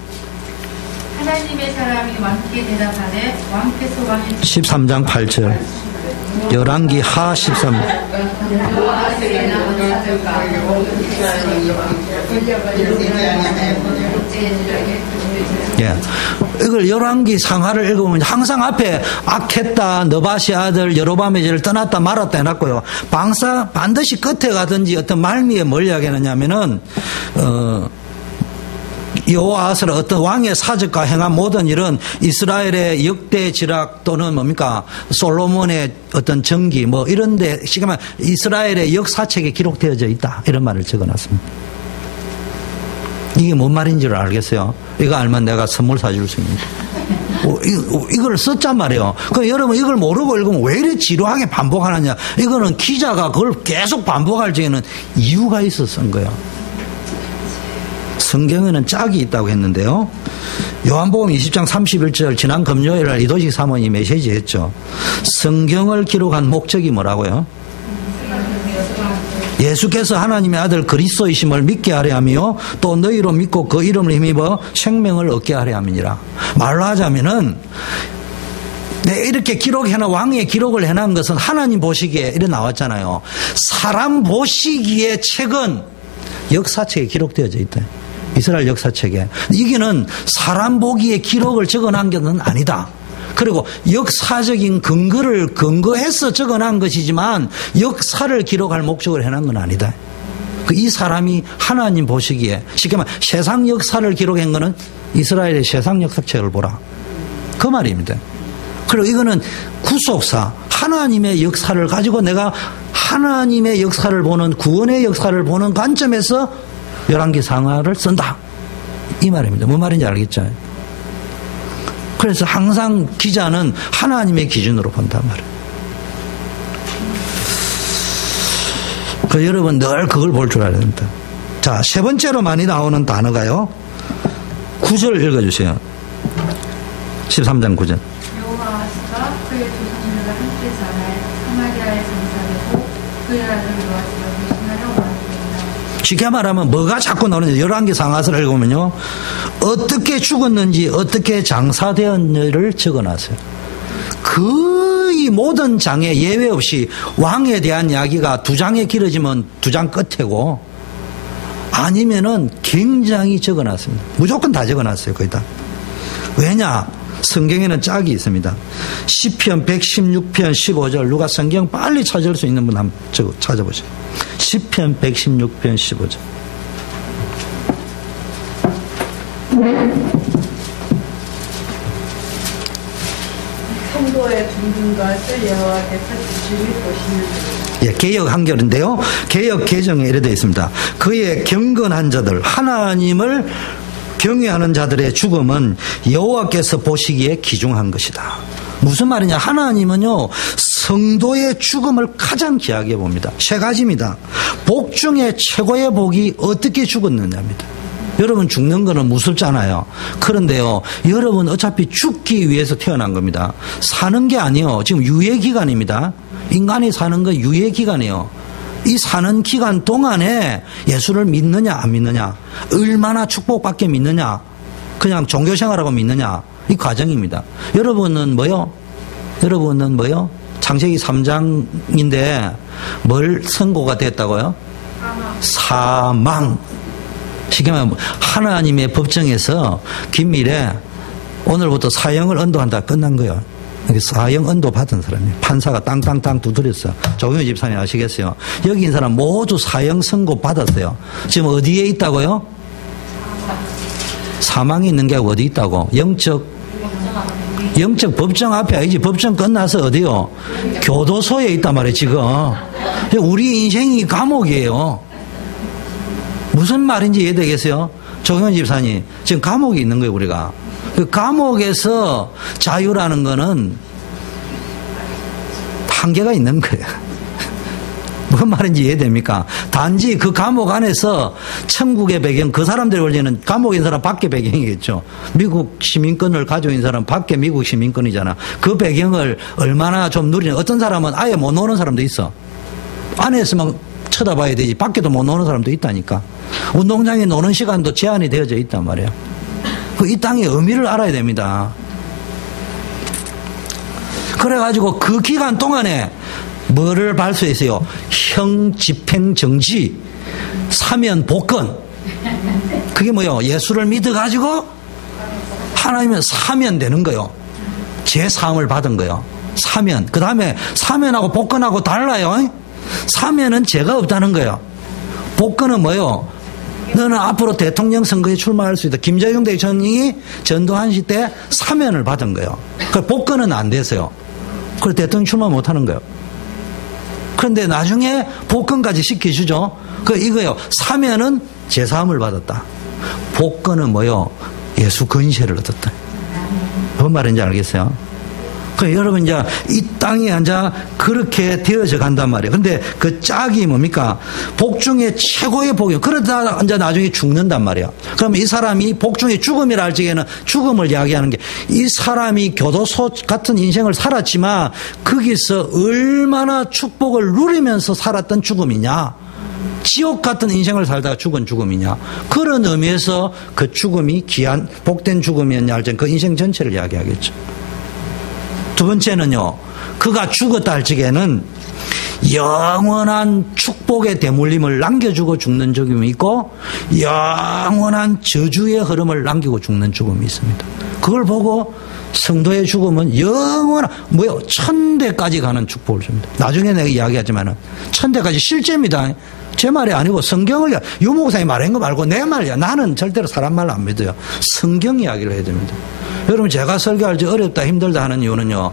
하나님의 사람이 왕께 대답하되 왕께서 왕의 13장 8절 열왕기하 13. 예. 이걸 열왕기 상하를 읽으면 항상 앞에 악했다, 느바시 아들 여로보암의 죄를 떠났다 말았다 해놨고요. 반드시 끝에 가든지 어떤 말미에 뭘 이야기하느냐면은 여호아하스라 어떤 왕의 사적과 행한 모든 일은 이스라엘의 역대 지락 또는 뭡니까 솔로몬의 어떤 정기 뭐 이런데 시간만 이스라엘의 역사책에 기록되어져 있다 이런 말을 적어놨습니다. 이게 뭔 말인지를 알겠어요? 이거 알면 내가 선물 사줄 수 있습니다. 이걸 썼단 말이에요. 그럼 여러분 이걸 모르고 읽으면 왜 이렇게 지루하게 반복하느냐? 이거는 기자가 그걸 계속 반복할 적에는 이유가 있어 쓴 거예요. 성경에는 짝이 있다고 했는데요. 요한복음 20장 31절 지난 금요일날 이도식 사모님이 메시지 했죠. 성경을 기록한 목적이 뭐라고요? 예수께서 하나님의 아들 그리스도이심을 믿게 하려 하며 또 너희로 믿고 그 이름을 힘입어 생명을 얻게 하려 함이니라. 말로 하자면은 이렇게 기록해놓은 왕의 기록을 해놓은 것은 하나님 보시기에 이래 나왔잖아요. 사람 보시기에 책은 역사책에 기록되어져 있다. 이스라엘 역사책에. 이게는 사람 보기에 기록을 적어놓은 것은 아니다. 그리고 역사적인 근거를 근거해서 적어놓은 것이지만 역사를 기록할 목적으로 해놓은 건 아니다. 이 사람이 하나님 보시기에 쉽게 말하면 세상 역사를 기록한 것은 이스라엘의 세상 역사책을 보라. 그 말입니다. 그리고 이거는 구속사 하나님의 역사를 가지고 내가 하나님의 역사를 보는 구원의 역사를 보는 관점에서 열왕기 상하를 쓴다. 이 말입니다. 뭔 말인지 알겠죠? 그래서 항상 기자는 하나님의 기준으로 본단 말이에요. 여러분 늘 그걸 볼 줄 알아야 됩니다. 자, 세 번째로 많이 나오는 단어가요. 9절 읽어주세요. 13장 9절. 여호아하스가 그의 조상들과 함께 자라에 사마리아에 장사되고 그의 아들 요아스가 대신하여 왕이 된다. 쉽게 말하면 뭐가 자꾸 나오는지 열왕기 상하서를 읽으면요. 어떻게 죽었는지 어떻게 장사되었는지를 적어놨어요. 거의 모든 장에 예외 없이 왕에 대한 이야기가 두 장에 길어지면 두 장 끝이고 아니면은 굉장히 적어놨습니다. 무조건 다 적어놨어요. 거의 다. 왜냐? 성경에는 짝이 있습니다. 시편 116편 15절 누가 성경 빨리 찾을 수 있는 분 한번 찾아보세요. 시편 116편 15절. 성도의 둥근 것을 여호와께서 주심히 보시는 예, 개역 한결인데요. 개역 개정에 이래 되어 있습니다. 그의 경건한 자들, 하나님을 경외하는 자들의 죽음은 여호와께서 보시기에 귀중한 것이다. 무슨 말이냐? 하나님은요 성도의 죽음을 가장 귀하게 봅니다. 세 가지입니다. 복 중에 최고의 복이 어떻게 죽었느냐입니다. 여러분 죽는 거는 무섭잖아요. 그런데요 여러분 어차피 죽기 위해서 태어난 겁니다. 사는 게 아니에요. 지금 유예기간입니다. 인간이 사는 건 유예기간이에요. 이 사는 기간 동안에 예수를 믿느냐 안 믿느냐, 얼마나 축복받게 믿느냐, 그냥 종교생활하고 믿느냐, 이 과정입니다. 여러분은 뭐요? 창세기 3장인데 뭘 선고가 됐다고요? 사망. 쉽게 말하면 하나님의 법정에서 긴밀에 오늘부터 사형을 언도한다 끝난 거예요. 사형 언도 받은 사람이 판사가 땅땅땅 두드렸어. 조경희 집사님 아시겠어요? 여기 있는 사람 모두 사형 선고 받았어요. 지금 어디에 있다고요? 사망이 있는 게 어디 있다고? 영적 법정 앞에 아니지. 법정 끝나서 어디요? 교도소에 있단 말이에요 지금. 우리 인생이 감옥이에요. 무슨 말인지 이해되겠어요? 조경희 집사님 지금 감옥에 있는 거예요 우리가. 그 감옥에서 자유라는 거는 한계가 있는 거예요. 무슨 말인지 이해됩니까? 단지 그 감옥 안에서 천국의 배경, 그 사람들이 원래는 감옥에 있는 사람 밖에 배경이겠죠. 미국 시민권을 가지고 있는 사람 밖에 미국 시민권이잖아. 그 배경을 얼마나 좀 누리는, 어떤 사람은 아예 못 노는 사람도 있어. 안에서만 쳐다봐야 되지 밖에도 못 노는 사람도 있다니까. 운동장에 노는 시간도 제한이 되어져 있단 말이에요. 이 땅의 의미를 알아야 됩니다. 그래가지고 그 기간 동안에 뭐를 발표했어요? 형, 집행, 정지, 사면, 복권. 그게 뭐예요? 예수를 믿어가지고 하나님은 사면 되는 거예요. 제사함을 받은 거예요. 사면. 그 다음에 사면하고 복권하고 달라요. 사면은 죄가 없다는 거예요. 복권은 뭐예요? 너는 앞으로 대통령 선거에 출마할 수 있다. 김대중 대통령이 전두환 씨 때 사면을 받은 거예요. 그 복권은 안 됐어요. 그래서 대통령 출마 못 하는 거예요. 그런데 나중에 복권까지 시켜주죠. 이거요. 사면은 제사함을 받았다. 복권은 뭐요? 예수 근세를 얻었다. 뭔 말인지 알겠어요? 여러분, 이제 이 땅에 앉아 그렇게 되어져 간단 말이에요. 근데 그 짝이 뭡니까? 복 중에 최고의 복이에요. 그러다 이제 나중에 죽는단 말이에요. 그럼 이 사람이 복 중에 죽음이라 할 적에는 죽음을 이야기하는 게, 이 사람이 교도소 같은 인생을 살았지만 거기서 얼마나 축복을 누리면서 살았던 죽음이냐, 지옥 같은 인생을 살다가 죽은 죽음이냐, 그런 의미에서 그 죽음이 귀한 복된 죽음이었냐 할 때 그 인생 전체를 이야기하겠죠. 두 번째는요, 그가 죽었다 할 적에는 영원한 축복의 대물림을 남겨주고 죽는 죽음이 있고, 영원한 저주의 흐름을 남기고 죽는 죽음이 있습니다. 그걸 보고 성도의 죽음은 영원한, 천대까지 가는 축복을 줍니다. 나중에 내가 이야기하지만은, 천대까지 실제입니다. 제 말이 아니고 성경을, 유목사님 말한 거 말고 내 말이야. 나는 절대로 사람 말 안 믿어요. 성경 이야기를 해야 됩니다. 여러분, 제가 설교할 때 어렵다 힘들다 하는 이유는요,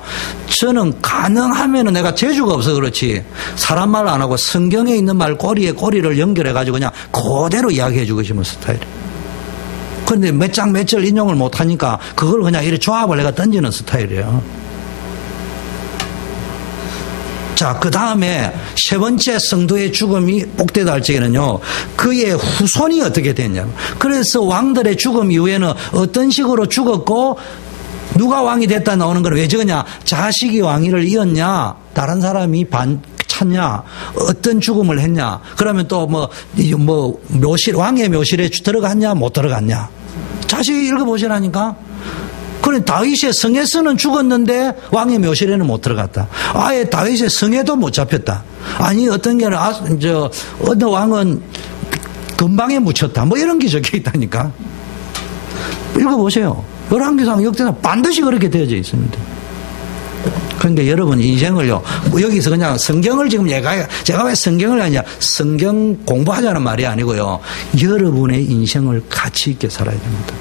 저는 가능하면은, 내가 재주가 없어 그렇지 사람 말 안 하고 성경에 있는 말 꼬리에 꼬리를 연결해 가지고 그냥 그대로 이야기해 주고 싶은 스타일이에요. 그런데 몇 장 몇 절 인용을 못 하니까 그걸 그냥 이렇게 조합을 내가 던지는 스타일이에요. 자, 그 다음에 세 번째 성도의 죽음이 복되다 할 적에는요, 그의 후손이 어떻게 됐냐. 그래서 왕들의 죽음 이후에는 어떤 식으로 죽었고, 누가 왕이 됐다 나오는 걸 왜 적었냐. 자식이 왕위를 이었냐, 다른 사람이 찾냐, 어떤 죽음을 했냐, 그러면 또 묘실, 왕의 묘실에 들어갔냐 못 들어갔냐, 자식이 읽어보시라니까. 그래, 다윗의 성에서는 죽었는데 왕의 묘실에는 못 들어갔다. 아예 다윗의 성에도 못 잡혔다. 아니, 어떤 게는 어느 왕은 금방에 묻혔다. 이런 게 적혀 있다니까. 읽어보세요. 열왕기상 역대상 반드시 그렇게 되어져 있습니다. 그런데 여러분, 인생을요, 여기서 그냥 성경을 지금 제가 왜 성경을 하냐, 성경 공부하자는 말이 아니고요, 여러분의 인생을 가치 있게 살아야 됩니다.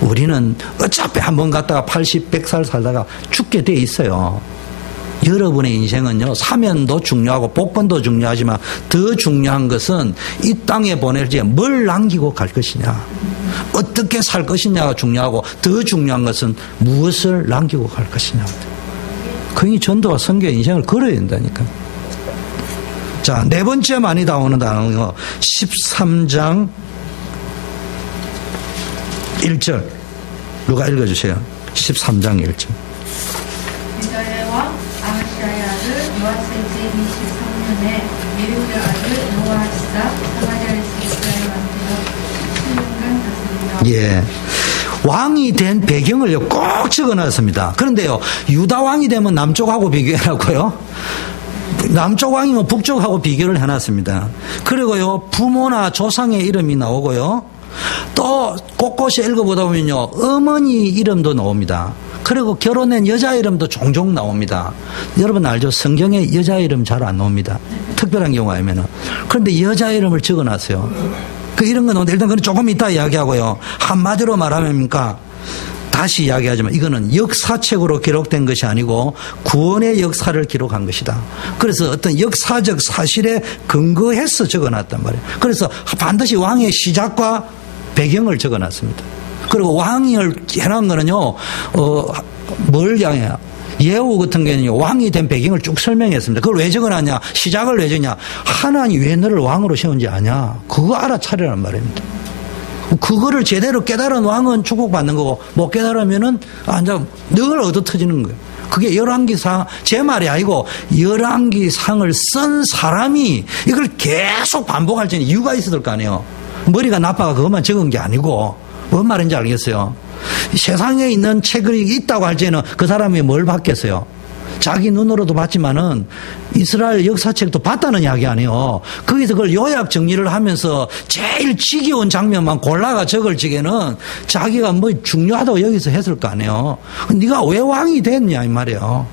우리는 어차피 한번 갔다가 80, 100살 살다가 죽게 돼 있어요. 여러분의 인생은요, 사면도 중요하고 복권도 중요하지만 더 중요한 것은 이 땅에 보낼 때 뭘 남기고 갈 것이냐, 어떻게 살 것이냐가 중요하고, 더 중요한 것은 무엇을 남기고 갈 것이냐. 그게 전도와 선교의 인생을 걸어야 된다니까. 자, 네 번째 많이 나오는 단어가 13장 1절. 누가 읽어주세요. 13장 1절. 이스라엘 왕 아하시아의 아들 요아스의 제 23년에 예후의 아들 요아시가 사마리아에서 이스라엘한테로 16년 다스리며. 예. 왕이 된 배경을 꼭 적어놨습니다. 그런데요, 유다 왕이 되면 남쪽하고 비교해놨고요, 남쪽 왕이면 북쪽하고 비교를 해놨습니다. 그리고요, 부모나 조상의 이름이 나오고요, 또 곳곳에 읽어보다 보면요, 어머니 이름도 나옵니다. 그리고 결혼한 여자 이름도 종종 나옵니다. 여러분 알죠? 성경에 여자 이름 잘 안 나옵니다. 특별한 경우 아니면은. 그런데 여자 이름을 적어놨어요. 이런 건 일단 그건 조금 이따 이야기하고요. 한마디로 말하면입니까? 다시 이야기하지만 이거는 역사책으로 기록된 것이 아니고 구원의 역사를 기록한 것이다. 그래서 어떤 역사적 사실에 근거해서 적어놨단 말이에요. 그래서 반드시 왕의 시작과 배경을 적어놨습니다. 그리고 왕을 해놓은 거는요, 뭘 향해? 예후 같은 경우는 왕이 된 배경을 쭉 설명했습니다. 그걸 왜 적어놨냐? 시작을 왜 적냐? 하나님 왜 너를 왕으로 세운지 아냐? 그거 알아차리라는 말입니다. 그거를 제대로 깨달은 왕은 축복받는 거고, 못 깨달으면은, 늘 얻어 터지는 거예요. 그게 열왕기상, 제 말이 아니고, 열왕기상을 쓴 사람이 이걸 계속 반복할 때는 이유가 있었을 거 아니에요. 머리가 나빠가 그것만 적은 게 아니고, 뭔 말인지 알겠어요? 세상에 있는 책이 있다고 할 때는 그 사람이 뭘 봤겠어요? 자기 눈으로도 봤지만은 이스라엘 역사책도 봤다는 이야기 아니에요. 거기서 그걸 요약 정리를 하면서 제일 지겨운 장면만 골라가 적을 적에는 자기가 뭐 중요하다고 여기서 했을 거 아니에요. 네가 왜 왕이 됐냐 이 말이에요.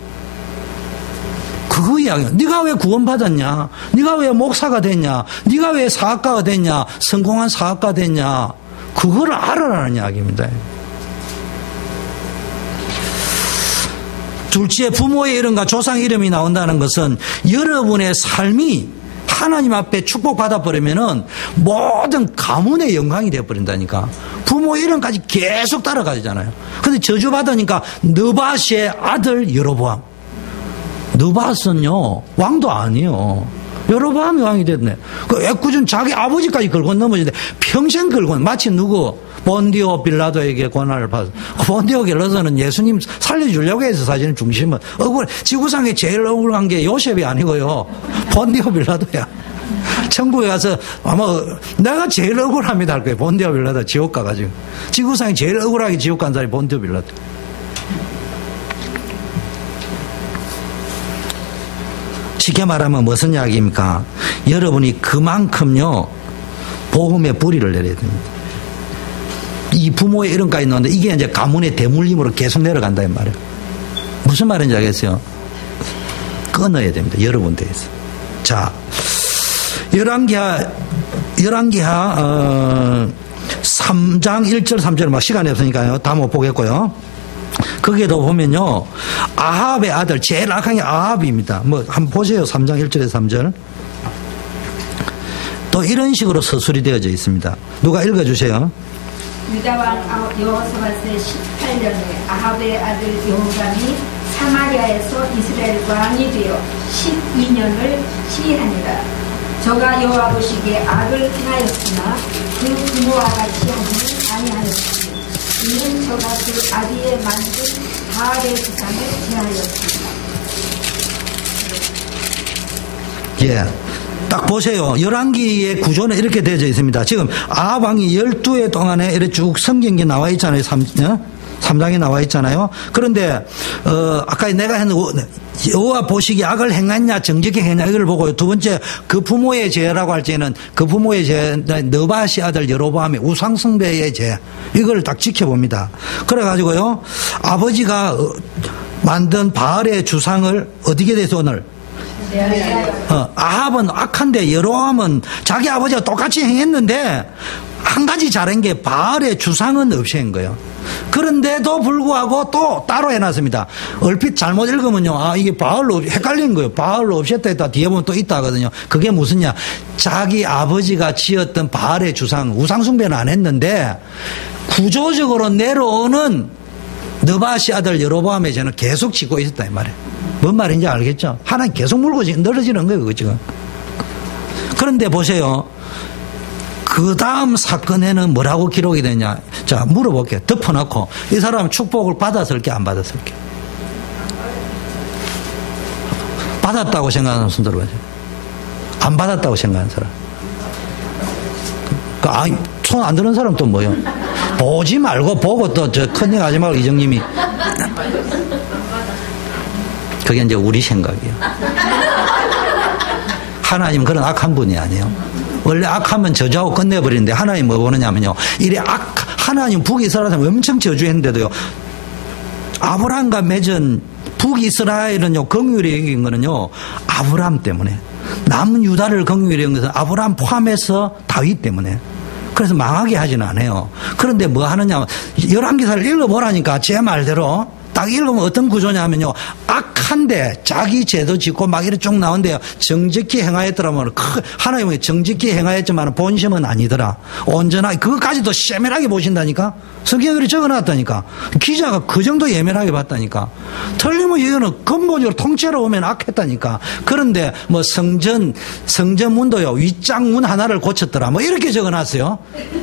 그거 이야기야. 네가 왜 구원받았냐? 네가 왜 목사가 됐냐? 네가 왜 사학가가 됐냐? 성공한 사학가 됐냐? 그걸 알아라는 이야기입니다. 둘째, 부모의 이름과 조상 이름이 나온다는 것은 여러분의 삶이 하나님 앞에 축복받아 버리면은 모든 가문의 영광이 되어버린다니까. 부모 이름까지 계속 따라가잖아요. 근데 저주받으니까 느밧의 아들 여로보암. 느밧은요 왕도 아니에요. 여로보암이 왕이 됐네. 그 애꿎은 자기 아버지까지 긁고 넘어지는데 평생 긁고, 마치 누구? 본디오 빌라도에게 권한을 받았어. 본디오 빌라도는 예수님 살려주려고 해서 사실은 중심은 지구상에 제일 억울한 게 요셉이 아니고요. 본디오 빌라도야. 천국에 가서 아마 내가 제일 억울합니다 할 거예요. 본디오 빌라도 지옥 가가지고. 지구상에 제일 억울하게 지옥 간 사람이 본디오 빌라도. 쉽게 말하면 무슨 이야기입니까? 여러분이 그만큼요 복음의 뿌리를 내려야 됩니다. 이 부모의 이름까지 넣는데 이게 이제 가문의 대물림으로 계속 내려간다 이 말이에요. 무슨 말인지 알겠어요? 끊어야 됩니다. 여러분 대해서. 자, 열왕기하 3장 1절 3절 막 시간이 없으니까요 다 못 보겠고요. 거기에도 보면요 아합의 아들 제일 악한 게 아합입니다. 뭐 한번 보세요. 3장 1절에서 3절. 또 이런 식으로 서술이 되어져 있습니다. 누가 읽어주세요. 유다왕 여호사밧의 18년에 아합의 아들 여호람이 사마리아에서 이스라엘 왕이 되어 12년을 시위하니라. 저가 여호와 보시기에 악을 행하였으나 그 부모와 같이 하지는 아니하였으니 이는 저가 그 아비에 만든 바알의 주상을 제하였습니다. 예. 딱 보세요. 열왕기의 구조는 이렇게 되어져 있습니다. 지금 아합 왕이 12해 동안에 이렇게 쭉 성경에 나와 있잖아요. 3장에 나와 있잖아요. 그런데 아까 내가 했는 여호와 보시기에 악을 행했냐 정직히 행했냐 이걸 보고 두 번째 그 부모의 죄라고 할 때는 그 부모의 죄 느밧의 아들 여로보암의 우상숭배의 죄 이걸 딱 지켜봅니다. 그래가지고요 아버지가 만든 바알의 주상을 어디게 돼서 오늘 아합은 악한데 여로보암은 자기 아버지가 똑같이 행했는데 한 가지 잘한 게 바알의 주상은 없이 한 거예요. 그런데도 불구하고 또 따로 해놨습니다. 얼핏 잘못 읽으면요 이게 바알로 헷갈린 거예요. 바알로 없앴다 했다 뒤에 보면 또 있다 하거든요. 그게 무슨냐 자기 아버지가 지었던 바알의 주상 우상숭배는 안 했는데 구조적으로 내려오는 느밧의 아들 여로보암의 죄는 계속 짓고 있었다 이 말이에요. 뭔 말인지 알겠죠? 하나님 계속 물고 늘어지는 거예요. 그거 지금. 그런데 보세요. 그 다음 사건에는 뭐라고 기록이 되냐. 자, 물어볼게요. 덮어놓고 이 사람은 축복을 받았을게 안 받았을게? 받았다고 생각하는 손 들어봐요. 안 받았다고 생각하는 사람. 손 안 드는 사람 또 뭐요? 보지 말고 보고 또 저 컨닝 하지 말고 이정님이. 그게 이제 우리 생각이에요. 하나님은 그런 악한 분이 아니에요. 원래 악하면 저주하고 끝내버리는데 하나님 뭐 보느냐면요. 이래 하나님 북이스라엘은 엄청 저주했는데도요. 아브라함과 맺은 북이스라엘은요. 긍휼히 여긴 거는요. 아브라함 때문에. 남은 유다를 긍휼히 여긴 것은 아브라함 포함해서 다윗 때문에. 그래서 망하게 하지는 않아요. 그런데 뭐 하느냐. 열왕기사를 읽어보라니까 제 말대로 딱 읽으면 어떤 구조냐면요. 악한데 자기 죄도 짓고 막 이렇게 쭉 나온대요. 정직히 행하였더라면 하나님은 정직히 행하였지만 본심은 아니더라. 온전하게 그것까지도 세밀하게 보신다니까. 성경에 그렇게 적어놨다니까. 기자가 그 정도 예민하게 봤다니까. 틀리면 이거는 근본적으로 통째로 오면 악했다니까. 그런데 뭐 성전문도요. 윗장문 하나를 고쳤더라. 뭐 이렇게 적어놨어요.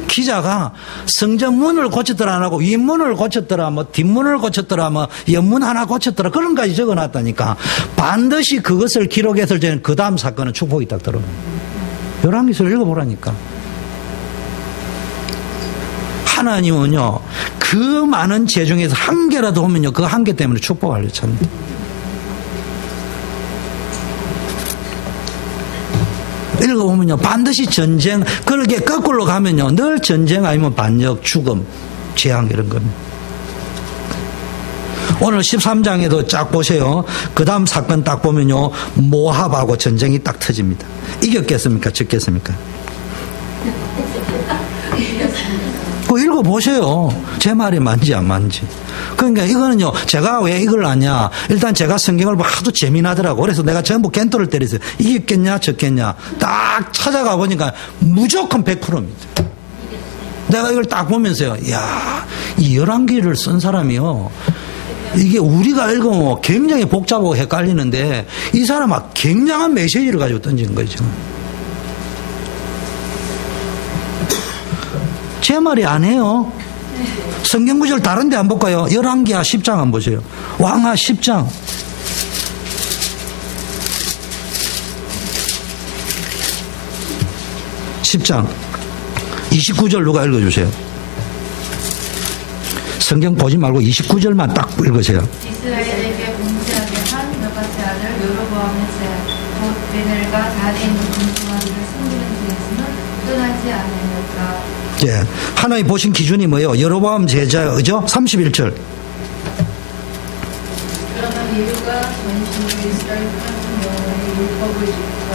기자가 성전문을 고쳤더라 안 하고 윗문을 고쳤더라 뭐 뒷문을 고쳤더라 뭐 옆문 하나 고쳤더라 그런 까지 적어놨다니까. 반드시 그것을 기록했을 때는 그 다음 사건은 축복이 딱 들어요. 열왕기서를 읽어보라니까. 하나님은요, 그 많은 죄 중에서 한 개라도 오면요, 그 한 개 때문에 축복을 찹니다. 읽어보면요, 반드시 전쟁, 그렇게 거꾸로 가면요, 늘 전쟁 아니면 반역, 죽음, 재앙 이런 겁니다. 오늘 13장에도 쫙 보세요. 그 다음 사건 딱 보면요, 모압하고 전쟁이 딱 터집니다. 이겼겠습니까? 졌겠습니까? 그거 읽어보세요. 제 말이 맞지 안 맞지. 그러니까 이거는요, 제가 왜 이걸 아냐. 일단 제가 성경을 하도 재미나더라고. 그래서 내가 전부 겐토를 때렸어요. 이겼겠냐 졌겠냐 딱 찾아가 보니까 무조건 100%입니다. 내가 이걸 딱 보면서요, 이야, 이 11개를 쓴 사람이요, 이게 우리가 읽으면 굉장히 복잡하고 헷갈리는데 이 사람은 굉장한 메시지를 가지고 던지는 거죠. 제 말이 아니에요. 성경 구절 다른 데 안 볼까요? 열왕기하 10장 한번 보세요. 왕하 10장. 10장 29절 누가 읽어주세요. 성경 보지 말고 29절만 딱 읽으세요. 이스라엘에게 봉쇄하게 한 느바세 아들 여로보암의 죄, 곧 베델과 다리에 있는 금송아지를 숨기는 죄에서는 떠나지 않으였다. 예, 하나님 보신 기준이 뭐예요? 여로보암 제자, 그죠? 31절. 그러나 예후가 전심으로 이스라엘 하나님 여호와의 율법을 지켜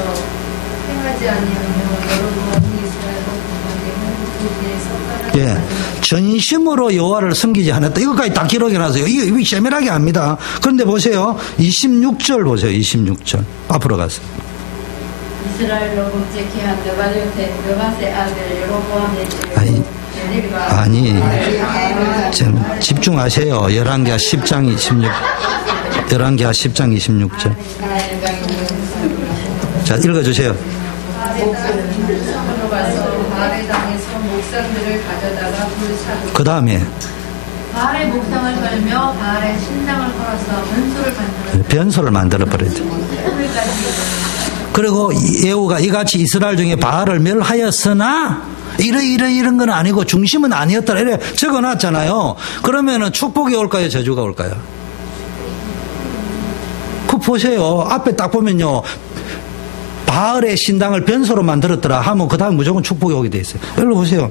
행하지 아니하며 여로보암이 이스라엘과 동반되는 그 죄에서 떠나지 예, 않으였다. 전심으로 여호와를 섬기지 않았다. 이것까지 다 기록해놨어요. 이거 세밀하게 압니다. 그런데 보세요. 26절 보세요. 26절. 앞으로 가세요. 이스라엘로 범죄케 한 느바세 아들 여로보암의 아니, 베델과 아니, 좀 집중하세요. 열왕기하 10장 26. 열왕기하 10장 26절. 자, 읽어주세요. 성으로 가서 바알의 땅에서 목상들을 가져다가 불사르고 그 다음에 바알의 목상을 헐며 바알의 신당을 헐어서 변소를 만들어버려야 돼. 그리고 예후가 이같이 이스라엘 중에 바알을 멸하였으나 이런 건 아니고 중심은 아니었더라 이래 적어놨잖아요. 그러면은 축복이 올까요? 저주가 올까요? 그 보세요. 앞에 딱 보면요, 바알의 신당을 변소로 만들었더라 하면 그 다음 무조건 축복이 오게 돼 있어요. 여기 보세요.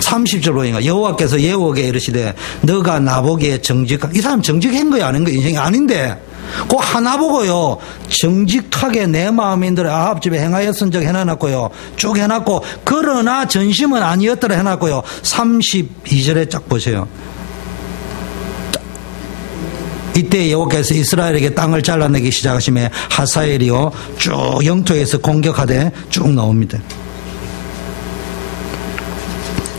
30절 보니까 여호와께서 예후에게 이르시되 너가 나보기에 정직한, 이 사람 정직한 거야 아닌 거 인생이 아닌데 그 하나 보고요, 정직하게 내 마음인들의 아합 집에 행하였은 적 해놔놨고요, 쭉 해놨고, 그러나 전심은 아니었더라 해놨고요. 32절에 쫙 보세요. 이때 여호와께서 이스라엘에게 땅을 잘라내기 시작하심에 하사엘이요 쭉 영토에서 공격하되 쭉 나옵니다.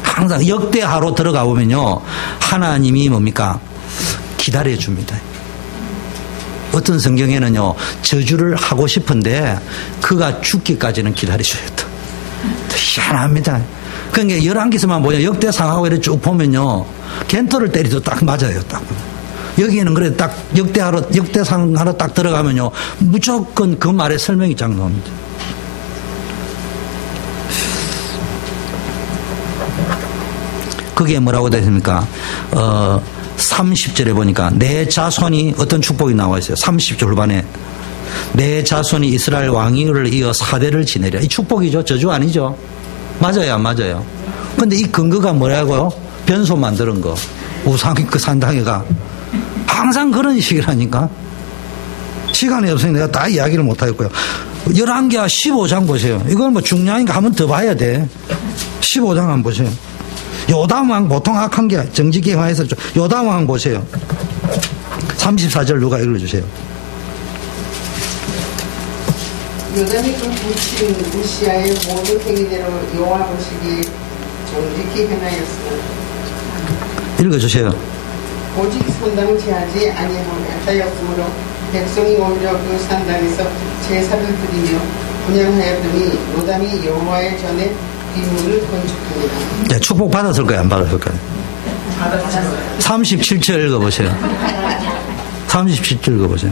항상 역대하로 들어가 보면요, 하나님이 뭡니까? 기다려줍니다. 어떤 성경에는요, 저주를 하고 싶은데 그가 죽기까지는 기다려줘야 돼. 희한합니다. 그러니까 열왕기서만 보면 역대상하고 이렇게 쭉 보면요, 겐토를 때리도 딱 맞아요. 딱. 여기는 그래 딱 역대상하러 딱 들어가면요, 무조건 그 말에 설명이 쫙 나옵니다. 그게 뭐라고 되십니까? 30절에 보니까 내 자손이, 어떤 축복이 나와 있어요. 30절 후반에 내 자손이 이스라엘 왕위를 이어 4대를 지내리라. 이 축복이죠. 저주 아니죠. 맞아요, 안 맞아요? 근데 이 근거가 뭐라고요? 변소 만드는 거, 우상 그 산당에가 항상 그런 식이라니까. 시간이 없으니 내가 다 이야기를 못 하겠고요. 11기하 15장 보세요. 이건 뭐 중요하니까 한번 더 봐야 돼. 15장 한번 보세요. 요담왕 보통 악한 게 정직기화해서 요담왕 보세요. 34절 누가 읽어주세요. 요담이 그 부친 우시아의 모든 행위대로 여호와 보시기에 정직히 행하였으나 읽어주세요. 오직 산당을 제하지 아니하였으므로 백성이 오히려 그 산당에서 제사를 드리며 분양하였더니 요담이 여호와의 전에 비문을 건축합니다. 네, 축복 받았을 거예요, 안 받았을 거예요? 받았어요. 37절 읽어보세요. 37절 읽어보세요.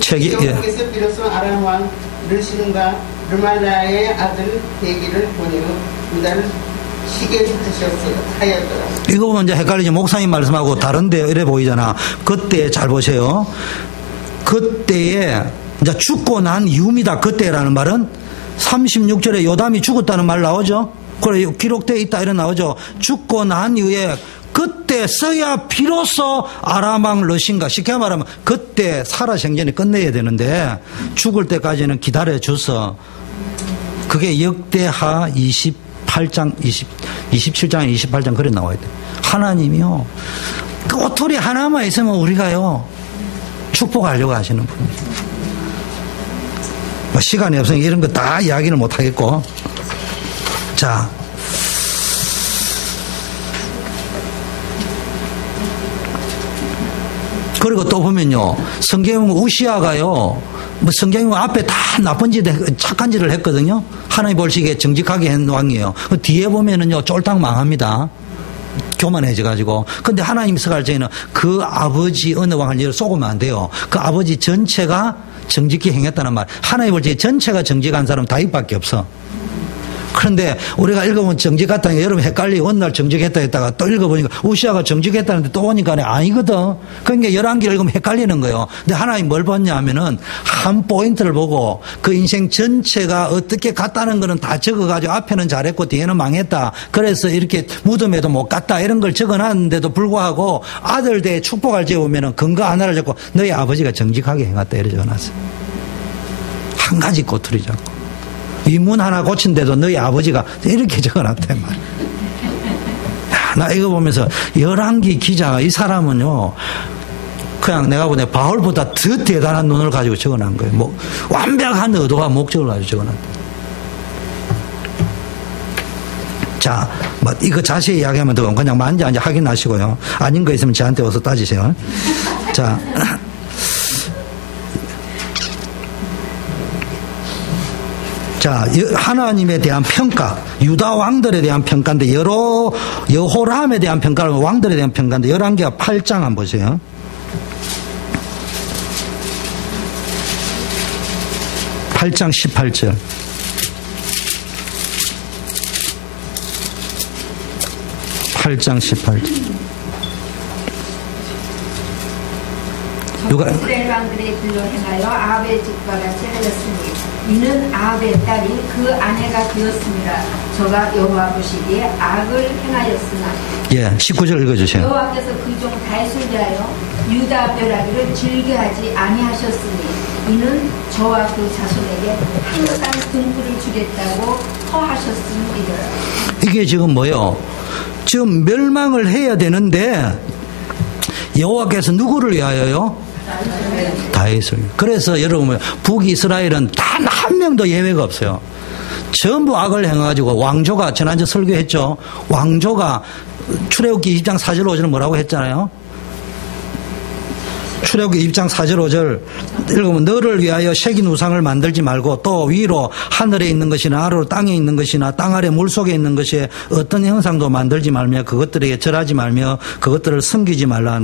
책이, 여호와께서 비로소 아람 왕 르신과 르말라의 아들 베기를 보내어 유다를 시게 하였더라. 이거 보면 이제 헷갈리죠. 목사님 말씀하고 다른데 이래 보이잖아. 그때 잘 보세요. 그때에 이제 죽고 난 이후입니다. 그때라는 말은 36절에 요담이 죽었다는 말 나오죠. 그래 기록되어 있다 이래 나오죠. 죽고 난 이후에 그때 써야 비로소 아람왕 르신가 쉽게 말하면 그때 살아생전에 끝내야 되는데 죽을 때까지는 기다려줘서 그게 역대하 27장 28장 그래 나와야 돼. 하나님이요 그 오토리 하나만 있으면 우리가요 축복하려고 하시는 분이에요. 뭐 시간이 없으니까 이런 거 다 이야기를 못 하겠고 자 그리고 또 보면요 성경 우시아가요 뭐 성경 앞에 다 나쁜 짓 착한 짓을 했거든요. 하나님 보시기에 정직하게 한 왕이에요. 그 뒤에 보면은요 쫄딱 망합니다. 교만해져 가지고. 근데 하나님 서갈 때에는 그 아버지 어느 왕을 쏘고면 안 돼요. 그 아버지 전체가 정직히 행했다는 말. 하나님 볼 때 전체가 정직한 사람 다윗밖에 없어. 그런데 우리가 읽어보면 정직 같다는 게 여러분 헷갈리고 어느 날 정직했다 했다가 또 읽어보니까 우시아가 정직했다는데 또 오니까 아니거든. 그러니까 11개를 읽으면 헷갈리는 거예요. 근데 하나님 뭘 봤냐 하면은 한 포인트를 보고 그 인생 전체가 어떻게 갔다는 거는 다 적어가지고 앞에는 잘했고 뒤에는 망했다. 그래서 이렇게 무덤에도 못 갔다 이런 걸 적어놨는데도 불구하고 아들 대에 축복할 때 오면은 근거 하나를 잡고 너희 아버지가 정직하게 행했다 이렇게 적어놨어요. 한 가지 꼬투리 잡고. 이 문 하나 고친데도 너희 아버지가 이렇게 적어놨단 말이야. 나 이거 보면서 11기 기자가 이 사람은요 그냥 내가 보내 바울보다 더 대단한 눈을 가지고 적어놓은 거예요. 뭐 완벽한 의도와 목적을 가지고 적어놨다. 자, 뭐 이거 자세히 이야기하면 더 그냥 만지 확인하시고요. 아닌 거 있으면 저한테 와서 따지세요. 자. 자, 하나님에 대한 평가, 유다 왕들에 대한 평가인데, 여호람에 대한 평가는 왕들에 대한 평가인데, 11개가 8장 한번 보세요. (8장 18절) 8장 18절 누가 이스라엘 왕들의 길로 행하여 아합의 집과 같이 하였으니 이는 아합의 딸이 그 아내가 되었습니다. 저가 여호와 보시기에 악을 행하였으나 예, 19절 읽어주세요. 여호와께서 그 종 다윗을 위하여 유다 벼락이를 즐겨하지 아니하셨으니 이는 저와 그 자손에게 항상 등불을 주겠다고 허하셨음이더라. 이게 지금 뭐요? 지금 멸망을 해야 되는데 여호와께서 누구를 위하여요? 다윗을. 그래서 여러분 북이스라엘은 단 한 명도 예외가 없어요. 전부 악을 행해가지고 왕조가 지난주 설교했죠. 왕조가 출애굽기 20장 4절 5절 뭐라고 했잖아요. 출애굽기 20장 4절 5절 읽으면 너를 위하여 새긴 우상을 만들지 말고 또 위로 하늘에 있는 것이나 아래로 땅에 있는 것이나 땅 아래 물속에 있는 것이 어떤 형상도 만들지 말며 그것들에게 절하지 말며 그것들을 섬기지 말라.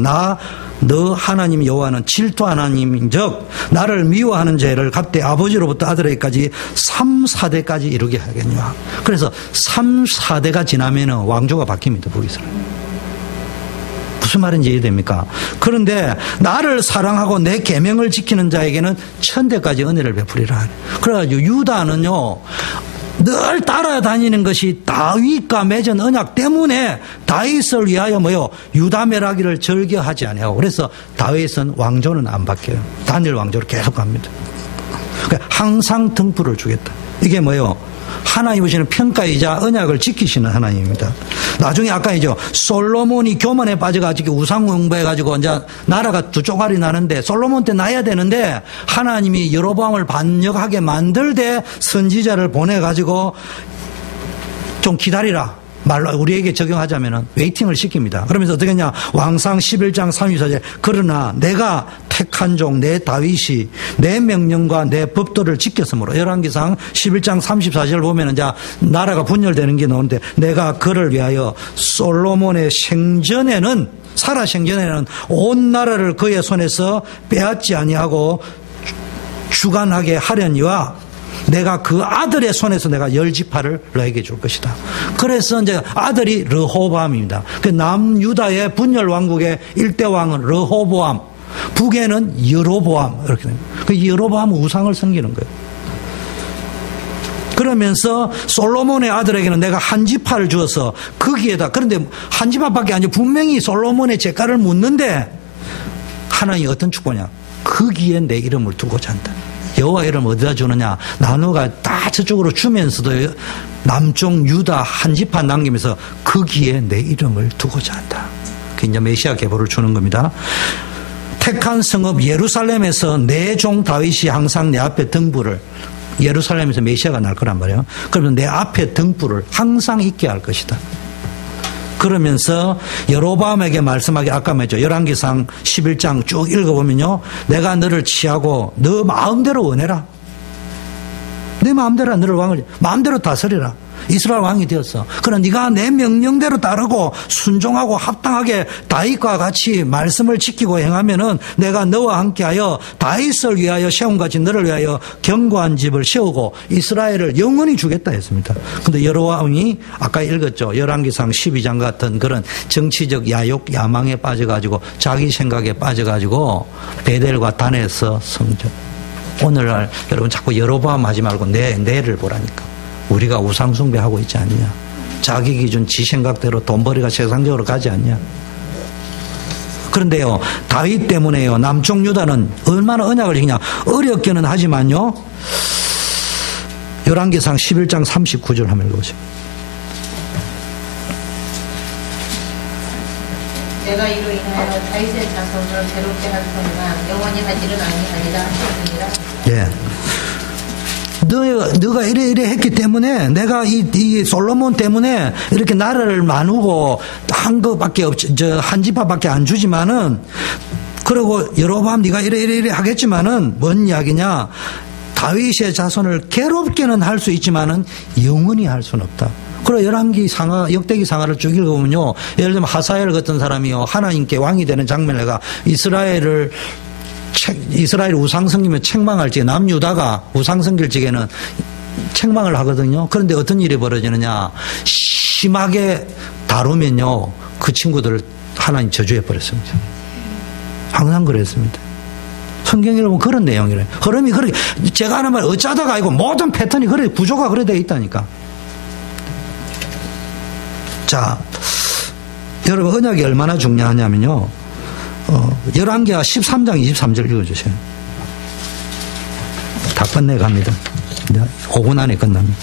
너 하나님 여호와는 질투 하나님인즉 나를 미워하는 죄를 갚되 아버지로부터 아들에게까지 3, 4대까지 이루게 하겠냐. 그래서 3, 4대가 지나면 왕조가 바뀝니다. 북이스라엘. 무슨 말인지 이해됩니까? 그런데 나를 사랑하고 내 계명을 지키는 자에게는 1000대까지 은혜를 베풀이라. 그래가지고 유다는요 늘 따라다니는 것이 다윗과 맺은 언약 때문에 다윗을 위하여 뭐요? 유다 멸하기를 절개하지 아니하고 그래서 다윗은 왕조는 안 바뀌어요. 다니엘 왕조로 계속 갑니다. 그러니까 항상 등불을 주겠다. 이게 뭐요? 하나님 보시는 평가이자 언약을 지키시는 하나님입니다. 나중에 아까 이죠. 솔로몬이 교만에 빠져가지고 우상 공부해가지고 이제 나라가 두 쪼가리 나는데 솔로몬 때 나야 되는데 하나님이 여로보암을 반역하게 만들되 선지자를 보내가지고 좀 기다리라. 말로 우리에게 적용하자면은 웨이팅을 시킵니다. 그러면서 어떻게 했냐? 왕상 11장 34절 그러나 내가 택한 종 내 다윗이 내 명령과 내 법도를 지켰으므로 열왕기상 11장 34절 보면은 이제 나라가 분열되는 게 나오는데 내가 그를 위하여 솔로몬의 생전에는 살아 생전에는 온 나라를 그의 손에서 빼앗지 아니하고 주관하게 하려니와 내가 그 아들의 손에서 내가 10지파를 너에게 줄 것이다. 그래서 이제 아들이 르호보암입니다. 그 남유다의 분열 왕국의 일대 왕은 르호보암, 북에는 여로보암 이렇게 됩니다. 그 여로보암은 우상을 섬기는 거예요. 그러면서 솔로몬의 아들에게는 내가 한 지파를 주어서 거기에다 그런데 한 지파밖에 아니고 분명히 솔로몬의 제가를 묻는데 하나님이 어떤 축복이냐? 거기에 내 이름을 두고자 한다. 여호와 이름 어디다 주느냐? 나누가 다 저쪽으로 주면서도 남쪽 유다 한 지파 남기면서 거기에 내 이름을 두고자 한다. 그게 이제 메시아 계보를 주는 겁니다. 택한 성읍 예루살렘에서 내 종 다윗이 항상 내 앞에 등불을 예루살렘에서 메시아가 날 거란 말이에요. 그러면 내 앞에 등불을 항상 있게 할 것이다. 그러면서 여로보암에게 말씀하기 아까 말했죠. 열왕기상 11장 쭉 읽어보면요. 내가 너를 취하고 너 마음대로 원해라. 내 마음대로 너를 왕을 마음대로 다스리라. 이스라엘 왕이 되었어. 그러나 네가 내 명령대로 따르고 순종하고 합당하게 다윗과 같이 말씀을 지키고 행하면은 내가 너와 함께하여 다윗을 위하여 세움같이 너를 위하여 견고한 집을 세우고 이스라엘을 영원히 주겠다 했습니다. 그런데 여로보암이 아까 읽었죠. 열왕기상 12장 같은 그런 정치적 야욕 야망에 빠져가지고 자기 생각에 빠져가지고 베델과 단에서 성전. 오늘날 여러분 자꾸 여로보암 하지 말고 내를 보라니까. 우리가 우상숭배하고 있지 않냐. 자기 기준 지 생각대로 돈벌이가 세상적으로 가지 않냐. 그런데요 다윗 때문에요 남쪽 유다는 얼마나 언약을 지키냐. 어렵기는 하지만요 열왕기상 11장 39절 한번 읽어보세요. 내가 이로 인하여 다윗의 자손을 괴롭게 할 터이나 영원히 하지는 아니하리라 하셨느니라. 예. 너가 이래 했기 때문에 내가 이 솔로몬 때문에 이렇게 나라를 나누고 한 것밖에 한 지파밖에 안 주지만은 그리고 여로보암 네가 이래 하겠지만은 뭔 이야기냐. 다윗의 자손을 괴롭게는 할 수 있지만은 영원히 할 수는 없다. 그리고 열왕기 상하, 역대기 상하를 쭉 읽어보면요. 예를 들면 하사엘 같은 사람이요. 하나님께 왕이 되는 장면을 내가 이스라엘 우상 섬기면 책망할 적에 남유다가 우상 섬길 적에는 책망을 하거든요. 그런데 어떤 일이 벌어지느냐. 심하게 다루면요. 그 친구들을 하나님 저주해 버렸습니다. 항상 그랬습니다. 성경에 보면 그런 내용이래요. 흐름이 그렇게 제가 하는 말 어쩌다가 아니고 모든 패턴이 그래 구조가 그래 되어 있다니까. 자, 여러분 언약이 얼마나 중요하냐면요. 열왕기하 13장 23절 읽어주세요. 다 끝내갑니다. 5분 안에 끝납니다.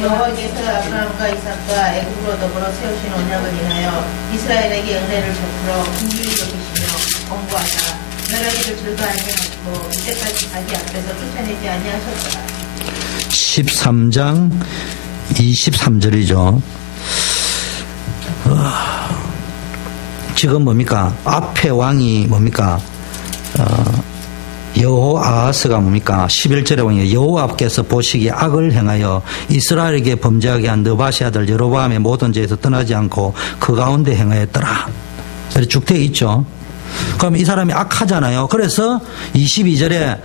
여호와께서 아브라함과 이삭과 애굽으로 더불어 세우신 언약을 인하여 이스라엘에게 은혜를 베풀어 긍휼히 여기시며 권고하사 멸하기를 즐거워하지 않고 이때까지 자기 앞에서 쫓아내지 아니하셨더라. 13장 23절이죠. 지금 뭡니까? 앞에 왕이 뭡니까? 여호아하스가 뭡니까? 11절에 보면 여호와께서 보시기에 악을 행하여 이스라엘에게 범죄하게 한 느바시 아들 여로보암의 모든 죄에서 떠나지 않고 그 가운데 행하였더라. 이렇게 쭉 되어 있죠. 그럼 이 사람이 악하잖아요. 그래서 22절에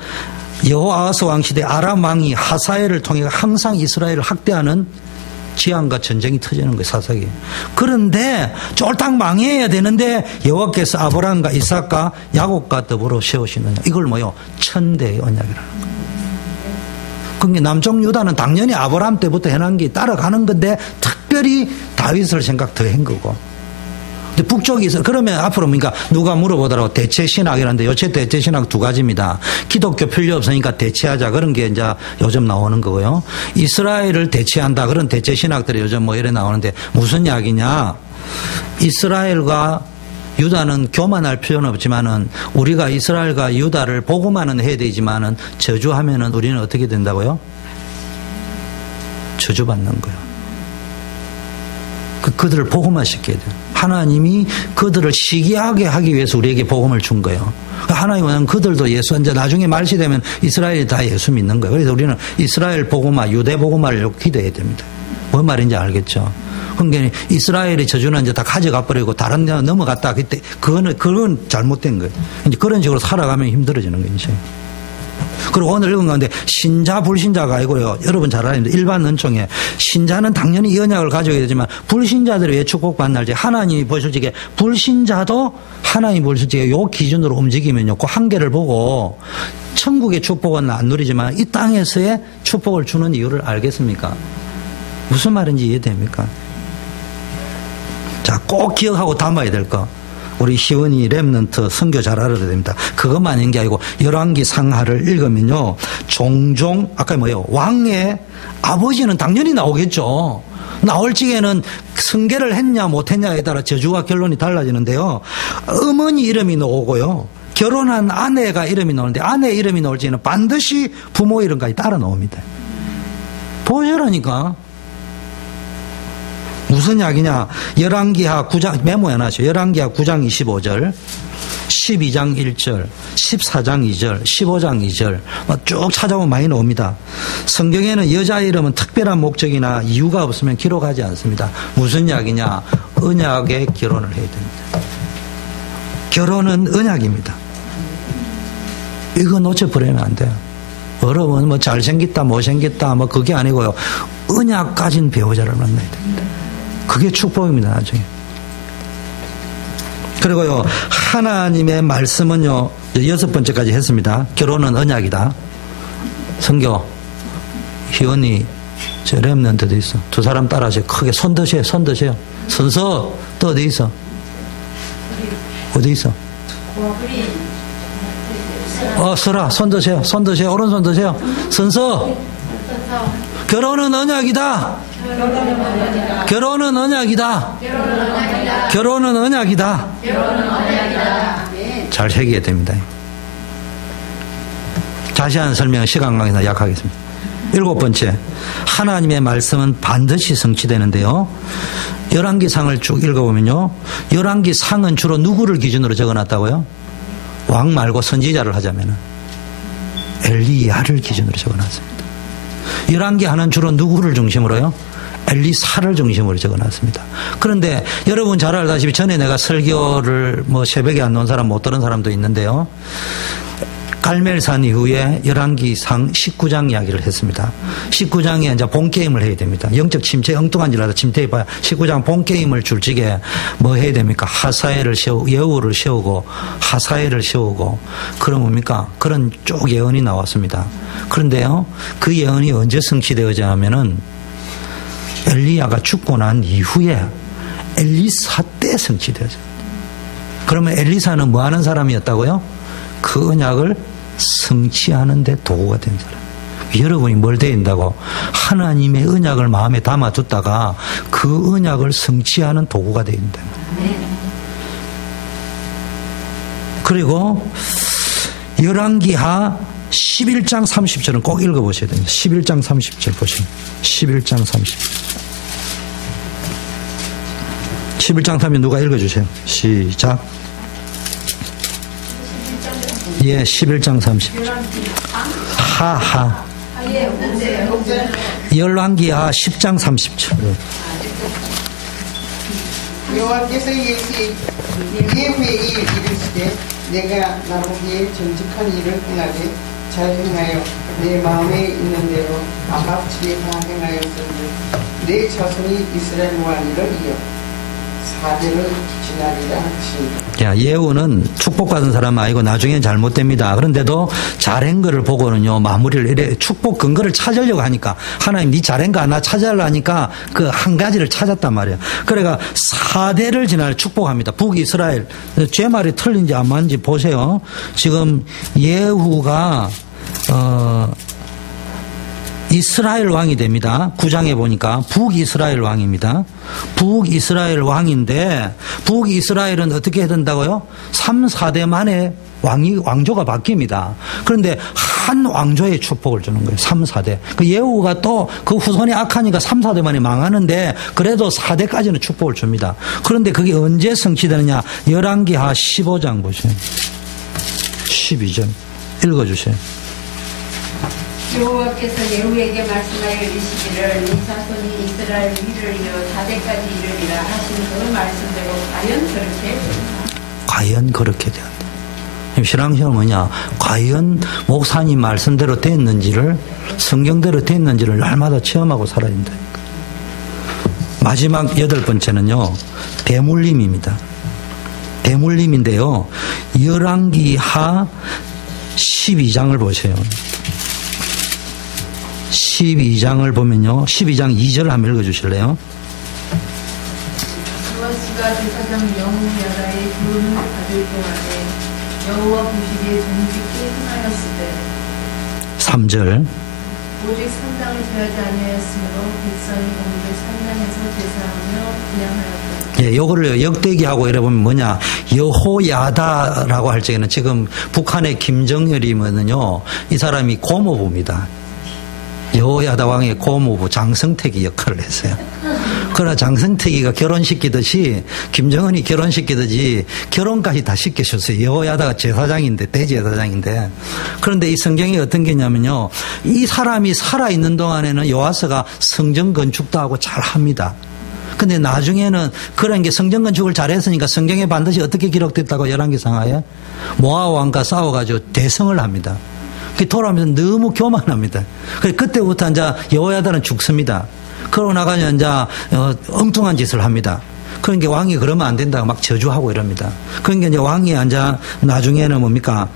여호아하스 왕 시대 아람 왕이 하사엘을 통해 항상 이스라엘을 학대하는 지향과 전쟁이 터지는 거예요. 사사기. 그런데 쫄딱 망해야 되는데 여호와께서 아브라함과 이삭과 야곱과 더불어 세우시는 이걸 뭐요? 천대의 언약이라는 거예요. 그러니까 남쪽 유다는 당연히 아브라함 때부터 해놓은 게 따라가는 건데 특별히 다윗을 생각 더 한 거고 근데 북쪽이 있어. 그러면 앞으로 그러니까 누가 물어보더라고. 대체 신학이라는데 요새 대체 신학 두 가지입니다. 기독교 필요 없으니까 대체하자. 그런 게 이제 요즘 나오는 거고요. 이스라엘을 대체한다. 그런 대체 신학들이 요즘 뭐 이래 나오는데 무슨 이야기냐. 이스라엘과 유다는 교만할 필요는 없지만은 우리가 이스라엘과 유다를 보고만은 해야 되지만은 저주하면은 우리는 어떻게 된다고요? 저주받는 거예요. 그들을 복음화 시켜야 돼요. 하나님이 그들을 시기하게 하기 위해서 우리에게 복음을 준 거예요. 하나님은 그들도 예수, 이제 나중에 말시되면 이스라엘이 다 예수 믿는 거예요. 그래서 우리는 이스라엘 복음화, 유대 복음화를 기도해야 됩니다. 뭔 말인지 알겠죠? 그러니까 이스라엘의 저주는 이제 다 가져가 버리고 다른 데 넘어갔다. 그때 그건 잘못된 거예요. 이제 그런 식으로 살아가면 힘들어지는 거죠. 그리고 오늘 읽은 가운데 신자 불신자가 아니고요. 여러분 잘 아는데 일반 은총에 신자는 당연히 이 언약을 가져야 되지만 불신자들이 왜 축복받나 할지 하나님이 보실 적에 불신자도 하나님이 보실 적에 요 기준으로 움직이면요. 그 한계를 보고 천국의 축복은 안 누리지만 이 땅에서의 축복을 주는 이유를 알겠습니까? 무슨 말인지 이해됩니까? 자, 꼭 기억하고 담아야 될 거. 우리 희원이 렘넌트 선교 잘 알아야 됩니다. 그것만 있는 게 아니고 열왕기 상하를 읽으면요. 종종 아까 뭐예요? 왕의 아버지는 당연히 나오겠죠. 나올 적에는 승계를 했냐 못했냐에 따라 저주와 결론이 달라지는데요. 어머니 이름이 나오고요. 결혼한 아내가 이름이 나오는데 아내 이름이 나올 적에는 반드시 부모 이름까지 따라 나옵니다. 보셔라니까. 무슨 이야기냐? 열왕기하 9장, 메모해 놨어요. 열왕기하 9장 25절, 12장 1절, 14장 2절, 15장 2절, 쭉 찾아보면 많이 나옵니다. 성경에는 여자 이름은 특별한 목적이나 이유가 없으면 기록하지 않습니다. 무슨 이야기냐? 언약에 결혼을 해야 됩니다. 결혼은 언약입니다. 이거 놓쳐버리면 안 돼요. 여러분, 뭐 잘생겼다, 못생겼다, 뭐 그게 아니고요. 언약 가진 배우자를 만나야 됩니다. 그게 축복입니다, 나중에. 그리고요, 하나님의 말씀은요, 6번째까지 했습니다. 결혼은 언약이다. 성교, 희원이, 저 렘넌트도 있어. 두 사람 따라하세요. 크게 손 드세요, 손 드세요. 선서, 또 어디 있어? 어디 있어? 서라, 손 드세요, 손 드세요. 오른손 드세요. 선서, 결혼은 언약이다. 결혼은 언약이다. 결혼은 언약이다. 잘 새겨야 됩니다. 자세한 설명은 시간 관계상 약하겠습니다. 7번째, 하나님의 말씀은 반드시 성취되는데요. 열왕기상을 쭉 읽어보면요. 열왕기상은 주로 누구를 기준으로 적어놨다고요? 왕 말고 선지자를 하자면 엘리야를 기준으로 적어놨습니다. 열왕기하는 주로 누구를 중심으로요? 엘리사를 중심으로 적어놨습니다. 그런데 여러분 잘 알다시피 전에 내가 설교를 뭐 새벽에 안 놓은 사람 못 들은 사람도 있는데요. 갈멜산 이후에 열왕기상 19장 이야기를 했습니다. 19장에 이제 본게임을 해야 됩니다. 영적 침체, 엉뚱한 짓을 하다 침체해봐야 19장 본게임을 줄지게 뭐 해야 됩니까? 하사엘을 세우고, 여우를 세우고, 하사엘을 세우고, 그런 뭡니까? 그런 쭉 예언이 나왔습니다. 그런데요, 그 예언이 언제 성취되어져 하면은 엘리야가 죽고 난 이후에 엘리사 때 성취되어집니다. 그러면 엘리사는 뭐 하는 사람이었다고요? 그 언약을 성취하는 데 도구가 된 사람. 여러분이 뭘 된다고? 하나님의 언약을 마음에 담아뒀다가 그 언약을 성취하는 도구가 된다. 그리고 열왕기하 11장 30절은 꼭 읽어보셔야 됩니다. 11장 30절 보시면 11장 30절 11장 30절 누가 읽어주세요. 시작. 예, 11장 30절 하하 열왕기하 10장 30절 여호와께서 예후에 이르시되 내가 나보기에 정직한 일을 행하되 잘 행하여 내 마음에 있는 대로 안박치게 다 행하였으니 내 자손이 이스라엘 왕위를 이어 4대를 지나리라 하시니라. 야, 예후는 축복받은 사람 아니고 나중엔 잘못됩니다. 그런데도 잘한 거를 보고는요, 마무리를 이래 축복 근거를 찾으려고 하니까 하나님 네 잘한 거 하나 찾으려니까 그 한 가지를 찾았단 말이에요. 그러니까 4대를 지나 축복합니다. 북이스라엘. 제 말이 틀린지 안 맞는지 보세요. 지금 예후가 이스라엘 왕이 됩니다. 9장에 보니까 북이스라엘 왕입니다. 북이스라엘 왕인데 북이스라엘은 어떻게 해야 된다고요? 3, 4대 만에 왕조가 바뀝니다. 그런데 한 왕조의 축복을 주는 거예요. 3, 4대. 그 예후가 또 그 후손이 악하니까 3, 4대 만에 망하는데 그래도 4대까지는 축복을 줍니다. 그런데 그게 언제 성취되느냐? 열왕기하 15장 보세요. 12절 읽어주세요. 여호와께서 예후에게 말씀하여 이르시기를 네 자손이 이스라엘 위를 이어 4대까지 이르리라 하신 그 말씀대로 과연 그렇게 되리라. 과연 그렇게 되었다. 신앙생활은 뭐냐? 과연 목사님 말씀대로 됐는지를, 성경대로 됐는지를 날마다 체험하고 살아야 된다. 마지막 8번째는요, 대물림입니다. 대물림인데요, 열왕기하 12장을 보세요. 12장을 보면요, 12장 2절 한번 읽어주실래요? 요아스가 제사장 여호야다의 교훈을 받을 동안에 여호와 보시기에 정직히 행하였으되 3절 오직 산당을 제하지 아니하였으므로 백성이 공개 산당에서 제사하며 분향하였다. 예, 요거를 역대기하고 이래 보면 뭐냐, 여호야다라고 할 적에는 지금 북한의 김정열이면은요, 이 사람이 고모부입니다. 여호야다 왕의 고모부 장성택이 역할을 했어요. 그러나 장성택이가 결혼시키듯이 김정은이 결혼시키듯이 결혼까지 다 시켜줬어요. 여호야다가 제사장인데, 대제사장인데. 그런데 이 성경이 어떤 게 있냐면요, 이 사람이 살아있는 동안에는 요아스가 성전 건축도 하고 잘 합니다. 근데 나중에는 그런 게 성전 건축을 잘했으니까 성경에 반드시 어떻게 기록됐다고 열왕기상하에 모압 왕과 싸워가지고 대성을 합니다. 돌아오면서 너무 교만합니다. 그때부터 이제 여호야다는 죽습니다. 그러고 나가면 이제 엉뚱한 짓을 합니다. 그러니까 왕이 그러면 안 된다고 막 저주하고 이럽니다. 그러니까 이제 왕이 이제 나중에는 뭡니까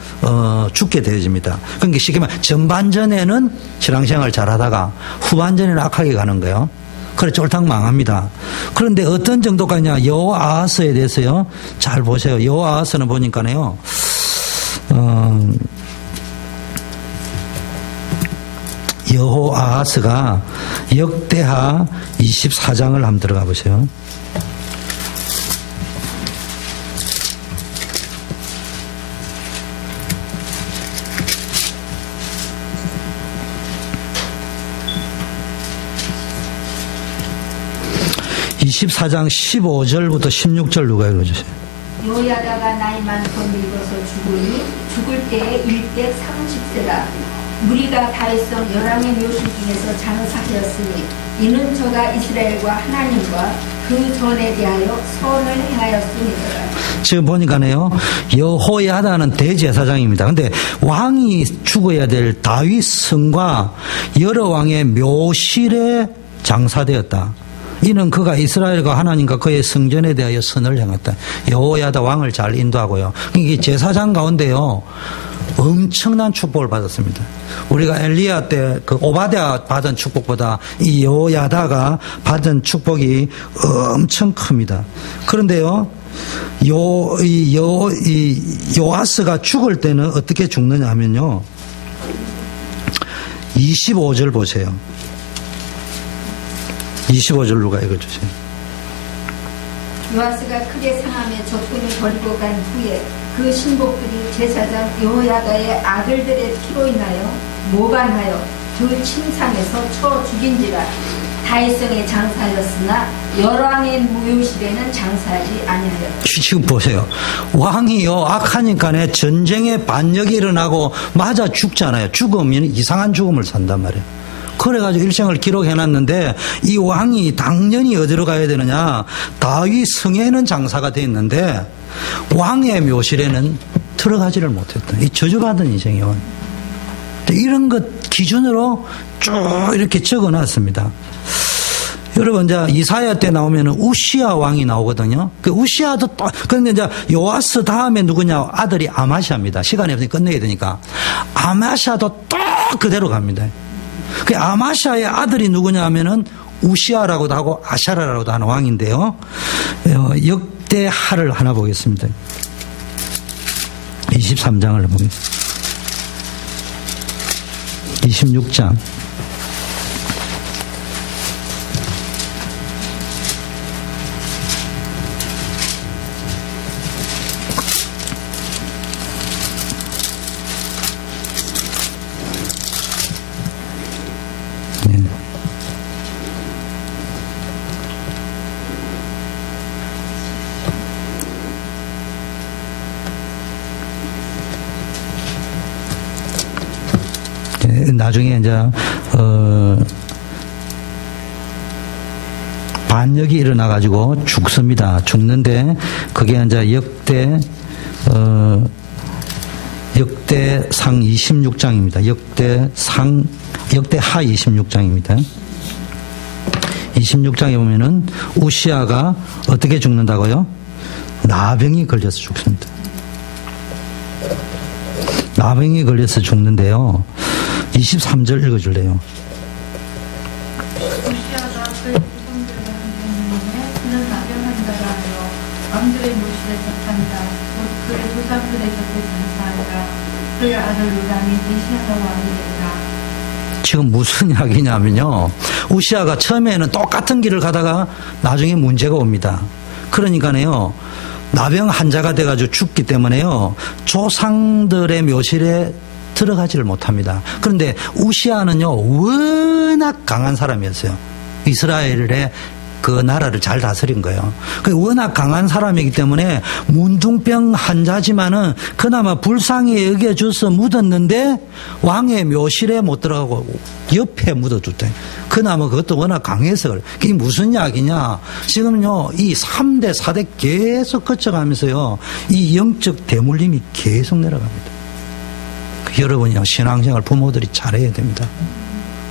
죽게 되어집니다. 그러니까 쉽게 말하면 전반전에는 신앙생활 잘하다가 후반전에는 악하게 가는 거예요. 그래 쫄딱 망합니다. 그런데 어떤 정도까지냐, 여호아하스에 대해서요 잘 보세요. 여호아하스는 보니까요 여호아하스가 역대하 24장을 한번 들어가 보세요. (24장) 15절부터 16절 누가 읽어주세요. 여호야다가 나이 많고 늙어서 죽으니 죽을 때에 130세라. 무리가 다윗성 열왕의 묘실 중에서 장사하였으니 이는 저가 이스라엘과 하나님과 그 전에 대하여 선을 행하였습니다. 지금 보니까요, 여호야다는 대제사장입니다. 근데 왕이 죽어야 될 다윗 성과 여러 왕의 묘실에 장사되었다. 이는 그가 이스라엘과 하나님과 그의 성전에 대하여 선을 행했다. 여호야다 왕을 잘 인도하고요. 이게 제사장 가운데요, 엄청난 축복을 받았습니다. 우리가 엘리야 때 그 오바댜 받은 축복보다 이 여호야다가 받은 축복이 엄청 큽니다. 그런데요, 요아스가 죽을 때는 어떻게 죽느냐 하면요, 25절 보세요. 25절 누가 읽어주세요. 요아스가 크게 상하며 적군을 버리고 간 후에 그 신복들이 제사장 여호야다의 아들들의 피로 인하여 모반하여 그 침상에서 쳐 죽인지라. 다윗성에 장사하였으나 열왕의 묘실에는 장사하지 아니하였다. 지금 보세요. 왕이요 악하니까 전쟁에 반역이 일어나고 맞아 죽잖아요. 죽으면 이상한 죽음을 산단 말이에요. 그래가지고 일생을 기록해놨는데 이 왕이 당연히 어디로 가야 되느냐, 다윗 성에는 장사가 돼 있는데 왕의 묘실에는 들어가지를 못했다. 이 저주받은 인생이요. 이런 것 기준으로 쭉 이렇게 적어놨습니다. 여러분, 이제 이사야 때 나오면은 우시아 왕이 나오거든요. 그 우시아도 또, 그런데 이제 요아스 다음에 누구냐? 아들이 아마샤입니다. 시간이 없으니까 끝내야 되니까. 아마샤도 또 그대로 갑니다. 그 아마샤의 아들이 누구냐 하면은 우시아라고도 하고 아샤라라고도 하는 왕인데요. 역대하를 하나 보겠습니다. 23장을 보겠습니다. 26장. 나중에 이제 반역이 일어나 가지고 죽습니다. 죽는데 그게 이제 역대상 26장입니다. 역대하 26장입니다. 26장에 보면은 우시아가 어떻게 죽는다고요? 나병이 걸려서 죽습니다. 나병이 걸려서 죽는데요. 23절 읽어줄래요? 우시아가 그의 후손들과 함께 있는데 그는 나병한 자라 하여 왕들의 모실에서 산다. 곧 그의 조상들의 곁에 장사하니라. 그의 아들 요담이 메시아가 왕이 되리라. 지금 무슨 이야기냐면요. 우시아가 처음에는 똑같은 길을 가다가 나중에 문제가 옵니다. 그러니까요. 나병 환자가 돼가지고 죽기 때문에요. 조상들의 묘실에 들어가지를 못합니다. 그런데 우시아는요, 워낙 강한 사람이었어요. 이스라엘의 그 나라를 잘 다스린 거예요. 워낙 강한 사람이기 때문에 문둥병 환자지만은 그나마 불쌍히 여겨줘서 묻었는데 왕의 묘실에 못 들어가고 옆에 묻어줬대. 그나마 그것도 워낙 강해서 그래. 그게 무슨 이야기냐. 지금요, 이 3대, 4대 계속 거쳐가면서요, 이 영적 대물림이 계속 내려갑니다. 여러분이요, 신앙생활 부모들이 잘해야 됩니다.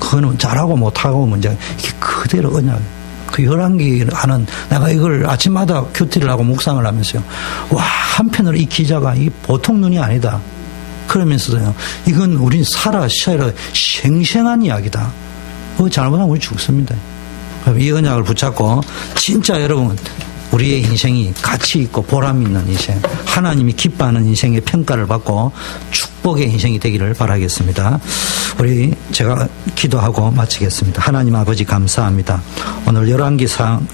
그거는 잘하고 못하고 문제가 이게 그대로 언약. 그 11기 하는, 내가 이걸 아침마다 큐티를 하고 묵상을 하면서요. 와, 한편으로 이 기자가 이게 보통 눈이 아니다. 그러면서요, 이건 우린 살아 생생한 이야기다. 그거 잘못하면 우리 죽습니다. 이 언약을 붙잡고, 진짜 여러분, 우리의 인생이 가치 있고 보람 있는 인생, 하나님이 기뻐하는 인생의 평가를 받고 축복의 인생이 되기를 바라겠습니다. 제가 기도하고 마치겠습니다. 하나님 아버지 감사합니다. 오늘 열왕기상